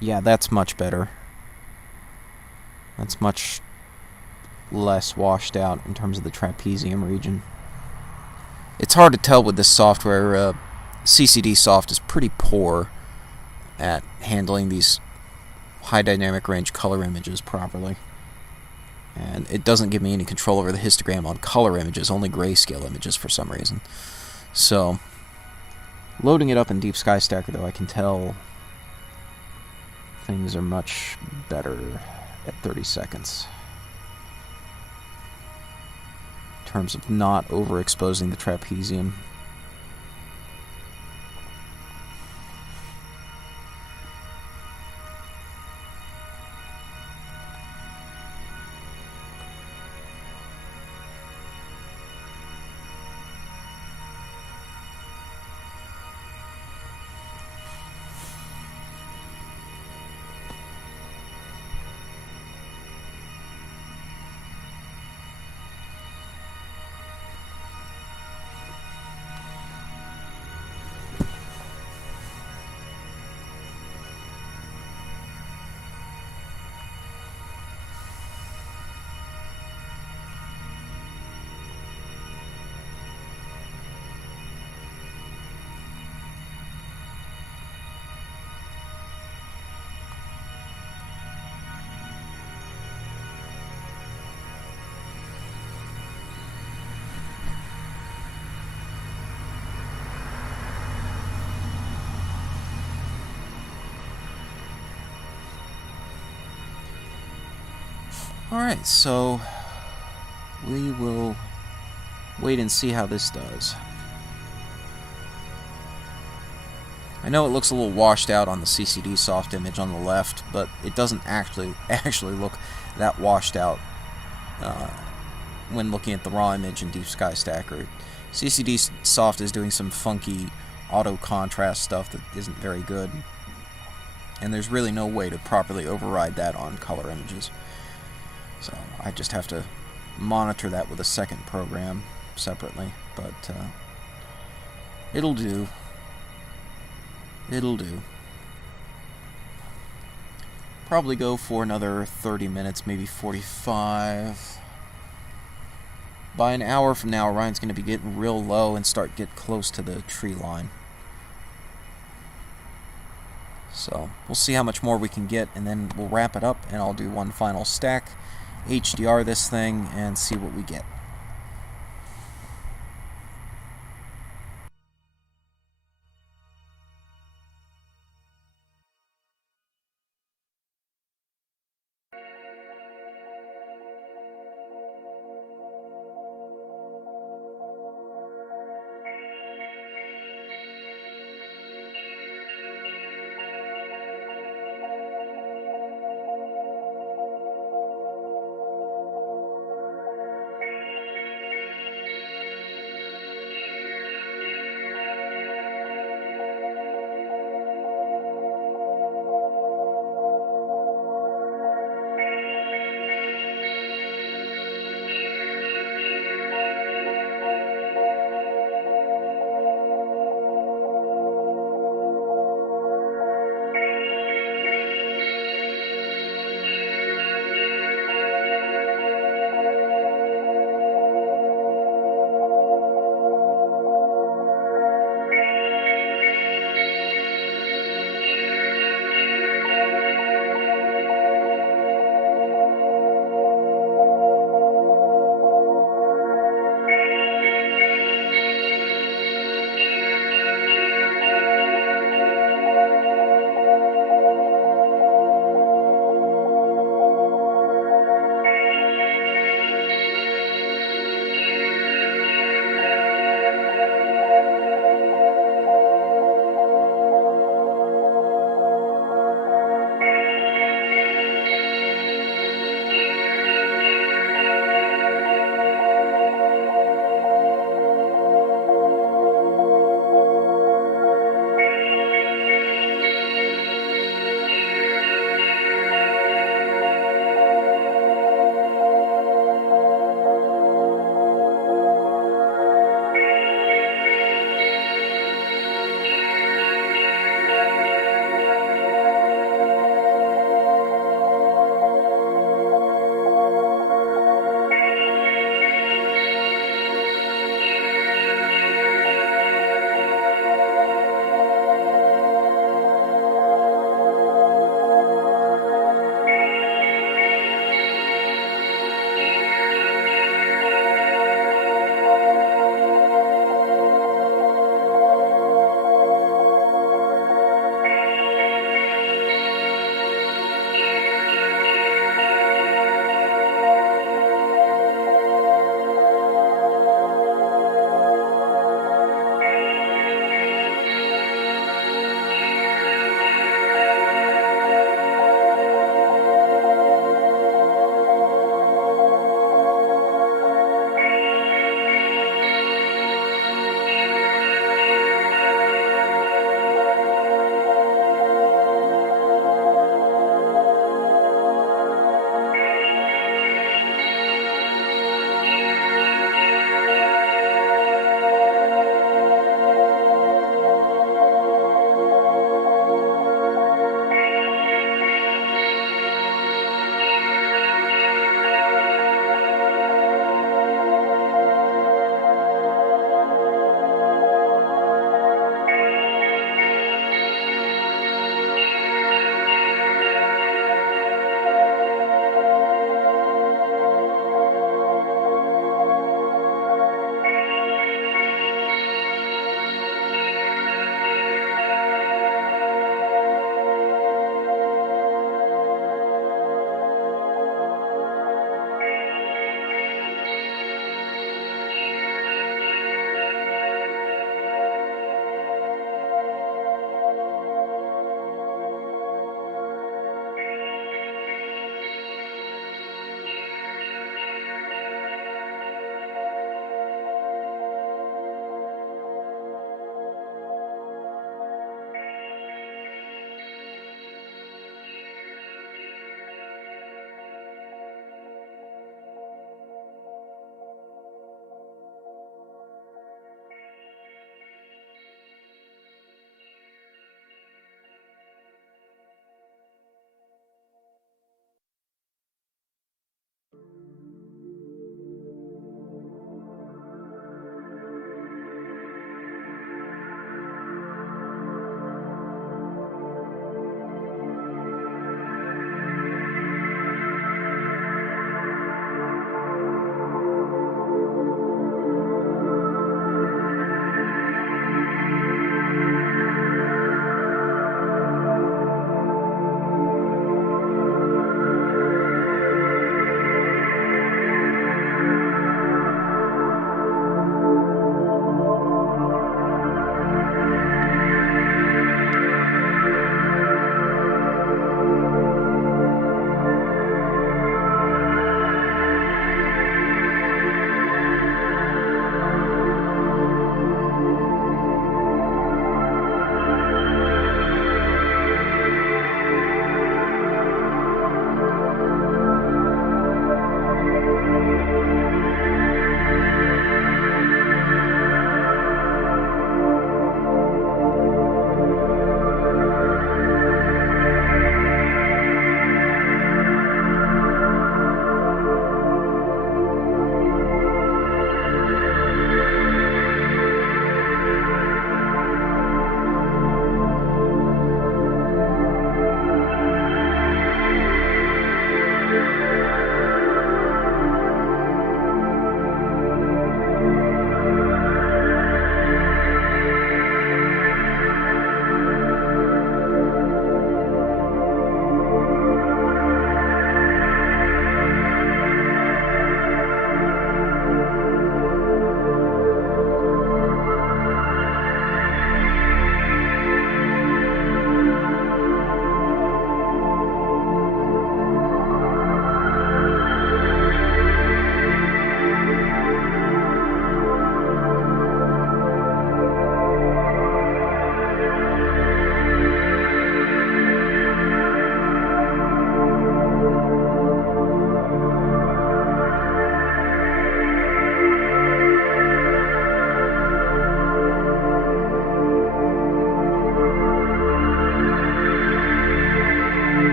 Yeah, that's much better. That's much less washed out in terms of the trapezium region. It's hard to tell with this software. CCD Soft is pretty poor at handling these high dynamic range color images properly. And it doesn't give me any control over the histogram on color images, only grayscale images for some reason. So, loading it up in Deep Sky Stacker, though, I can tell things are much better at 30 seconds. In terms of not overexposing the trapezium. Alright, so we will wait and see how this does. I know it looks a little washed out on the CCD Soft image on the left, but it doesn't actually look that washed out when looking at the raw image in Deep Sky Stacker. CCD Soft is doing some funky auto contrast stuff that isn't very good, and there's really no way to properly override that on color images. So I just have to monitor that with a second program separately, but it'll do. It'll do. Probably go for another 30 minutes, maybe 45. By an hour from now, Orion's going to be getting real low and get close to the tree line. So we'll see how much more we can get, and then we'll wrap it up, and I'll do one final stack, HDR this thing, and see what we get.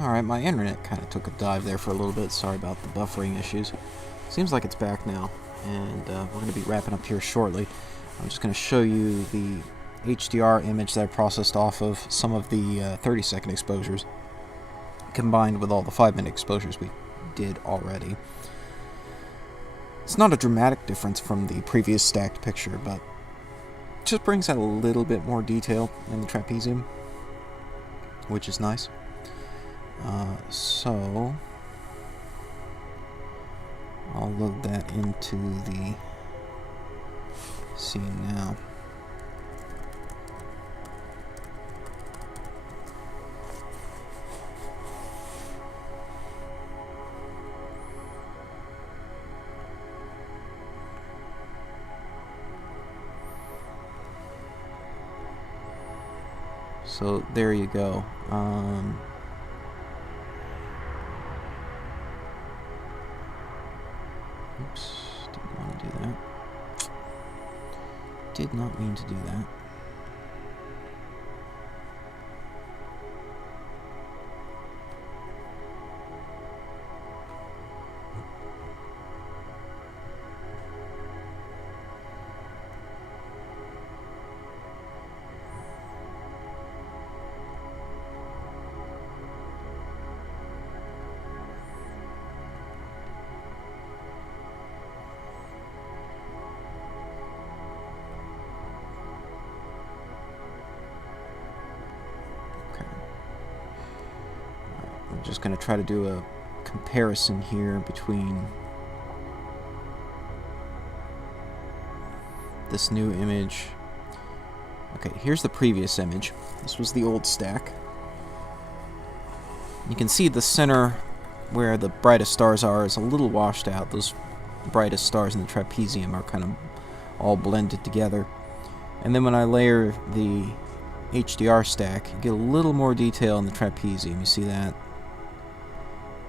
Alright, my internet kind of took a dive there for a little bit. Sorry about the buffering issues. Seems like it's back now, and we're going to be wrapping up here shortly. I'm just going to show you the HDR image that I processed off of some of the 30-second exposures, combined with all the 5-minute exposures we did already. It's not a dramatic difference from the previous stacked picture, but it just brings out a little bit more detail in the trapezium, which is nice. So I'll load that into the scene now. So there you go. Oops, didn't want to do that. Did not mean to do that. I'm just going to try to do a comparison here between this new image. Okay, here's the previous image. This was the old stack. You can see the center where the brightest stars are is a little washed out. Those brightest stars in the trapezium are kind of all blended together. And then when I layer the HDR stack, you get a little more detail in the trapezium. You see that?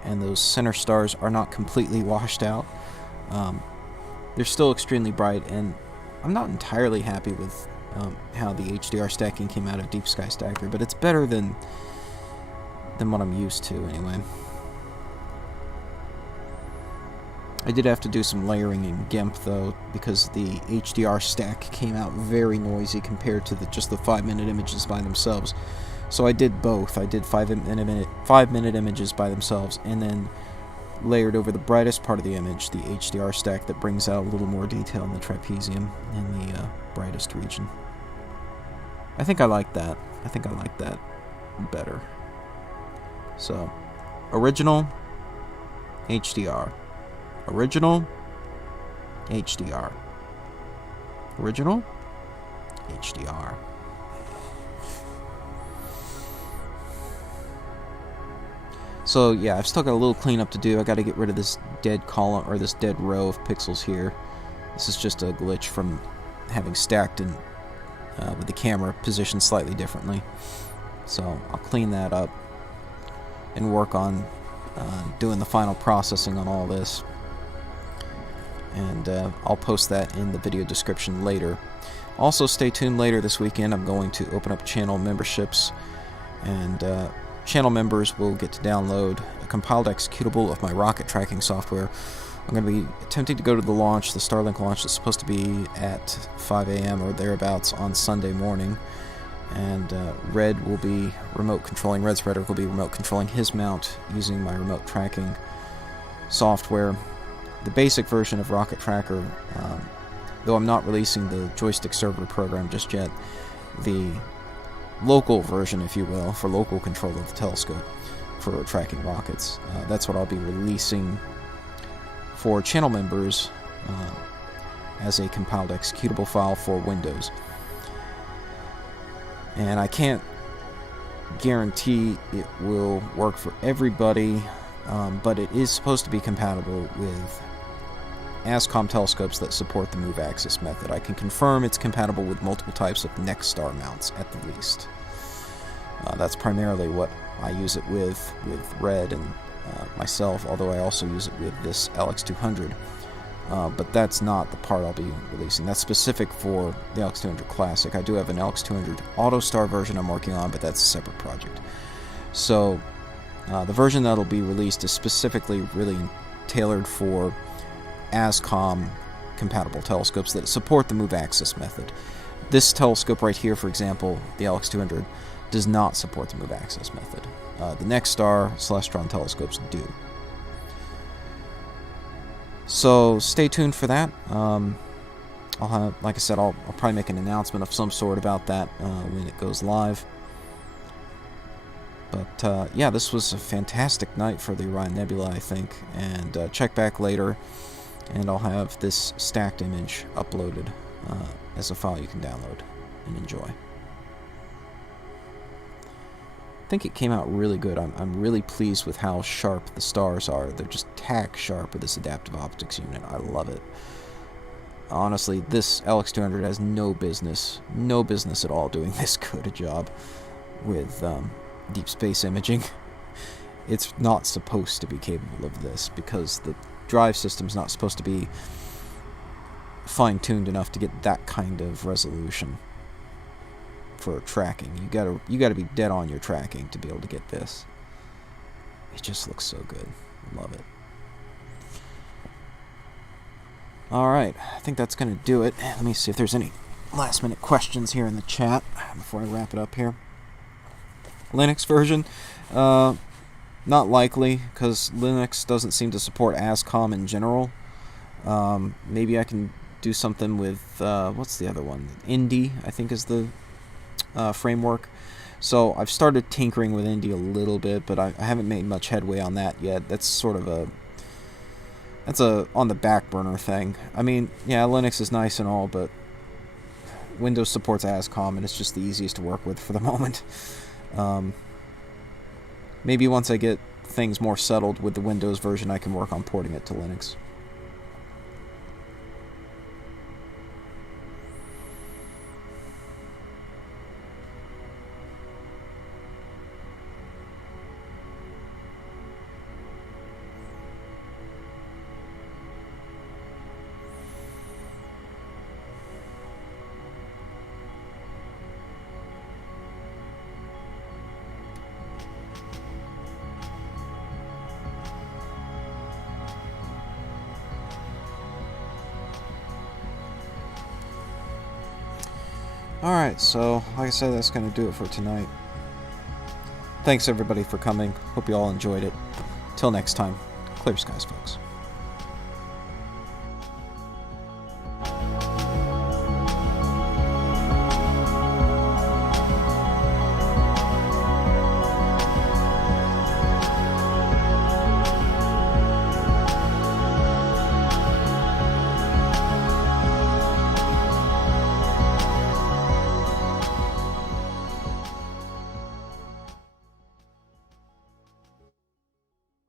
And those center stars are not completely washed out. They're still extremely bright, and I'm not entirely happy with how the HDR stacking came out of Deep Sky Stacker, but it's better than what I'm used to anyway. I did have to do some layering in GIMP though, because the HDR stack came out very noisy compared to just the 5-minute images by themselves. So I did both. I did 5-minute images by themselves, and then layered over the brightest part of the image, the HDR stack that brings out a little more detail in the trapezium in the brightest region. I think I like that. I think I like that better. So, original, HDR. Original, HDR. Original, HDR. So yeah, I've still got a little cleanup to do. I got to get rid of this dead column, or this dead row of pixels here. This is just a glitch from having stacked and with the camera positioned slightly differently. So I'll clean that up and work on doing the final processing on all this. And I'll post that in the video description later. Also, stay tuned later this weekend. I'm going to open up channel memberships, and channel members will get to download a compiled executable of my rocket tracking software. I'm going to be attempting to go to the launch, the Starlink launch that's supposed to be at 5 a.m. or thereabouts on Sunday morning. And Red will be remote controlling, Red's Rhetoric will be remote controlling his mount using my remote tracking software. The basic version of Rocket Tracker, though I'm not releasing the joystick server program just yet, the local version, if you will, for local control of the telescope for tracking rockets, that's what I'll be releasing for channel members as a compiled executable file for Windows. And I can't guarantee it will work for everybody, but it is supposed to be compatible with ASCOM telescopes that support the move axis method. I can confirm it's compatible with multiple types of Nexstar mounts at the least. That's primarily what I use it with Red and myself, although I also use it with this LX200. But that's not the part I'll be releasing. That's specific for the LX200 Classic. I do have an LX200 AutoStar version I'm working on, but that's a separate project. So the version that'll be released is specifically really tailored for ASCOM compatible telescopes that support the move axis method. This telescope right here, for example, the LX200, does not support the move axis method. The Nexstar Celestron telescopes do. So stay tuned for that. I'll have, like I said, I'll probably make an announcement of some sort about that when it goes live. But yeah, this was a fantastic night for the Orion Nebula, I think. And check back later, and I'll have this stacked image uploaded as a file you can download and enjoy. I think it came out really good. I'm really pleased with how sharp the stars are. They're just tack sharp with this adaptive optics unit. I love it. Honestly, this LX200 has no business at all doing this good a job with deep space imaging. It's not supposed to be capable of this because the drive system's not supposed to be fine-tuned enough to get that kind of resolution for tracking. You gotta be dead on your tracking to be able to get this. It just looks so good. Love it. Alright, I think that's gonna do it. Let me see if there's any last minute questions here in the chat before I wrap it up here. Linux version? Not likely, because Linux doesn't seem to support ASCOM in general. Maybe I can do something with, what's the other one? Indy, I think, is the framework. So I've started tinkering with Indy a little bit, but I haven't made much headway on that yet. That's sort of that's a on the back burner thing. I mean, yeah, Linux is nice and all, but Windows supports ASCOM, and it's just the easiest to work with for the moment. Maybe once I get things more settled with the Windows version, I can work on porting it to Linux. Alright, so, like I said, that's going to do it for tonight. Thanks everybody for coming. Hope you all enjoyed it. Till next time, clear skies, folks.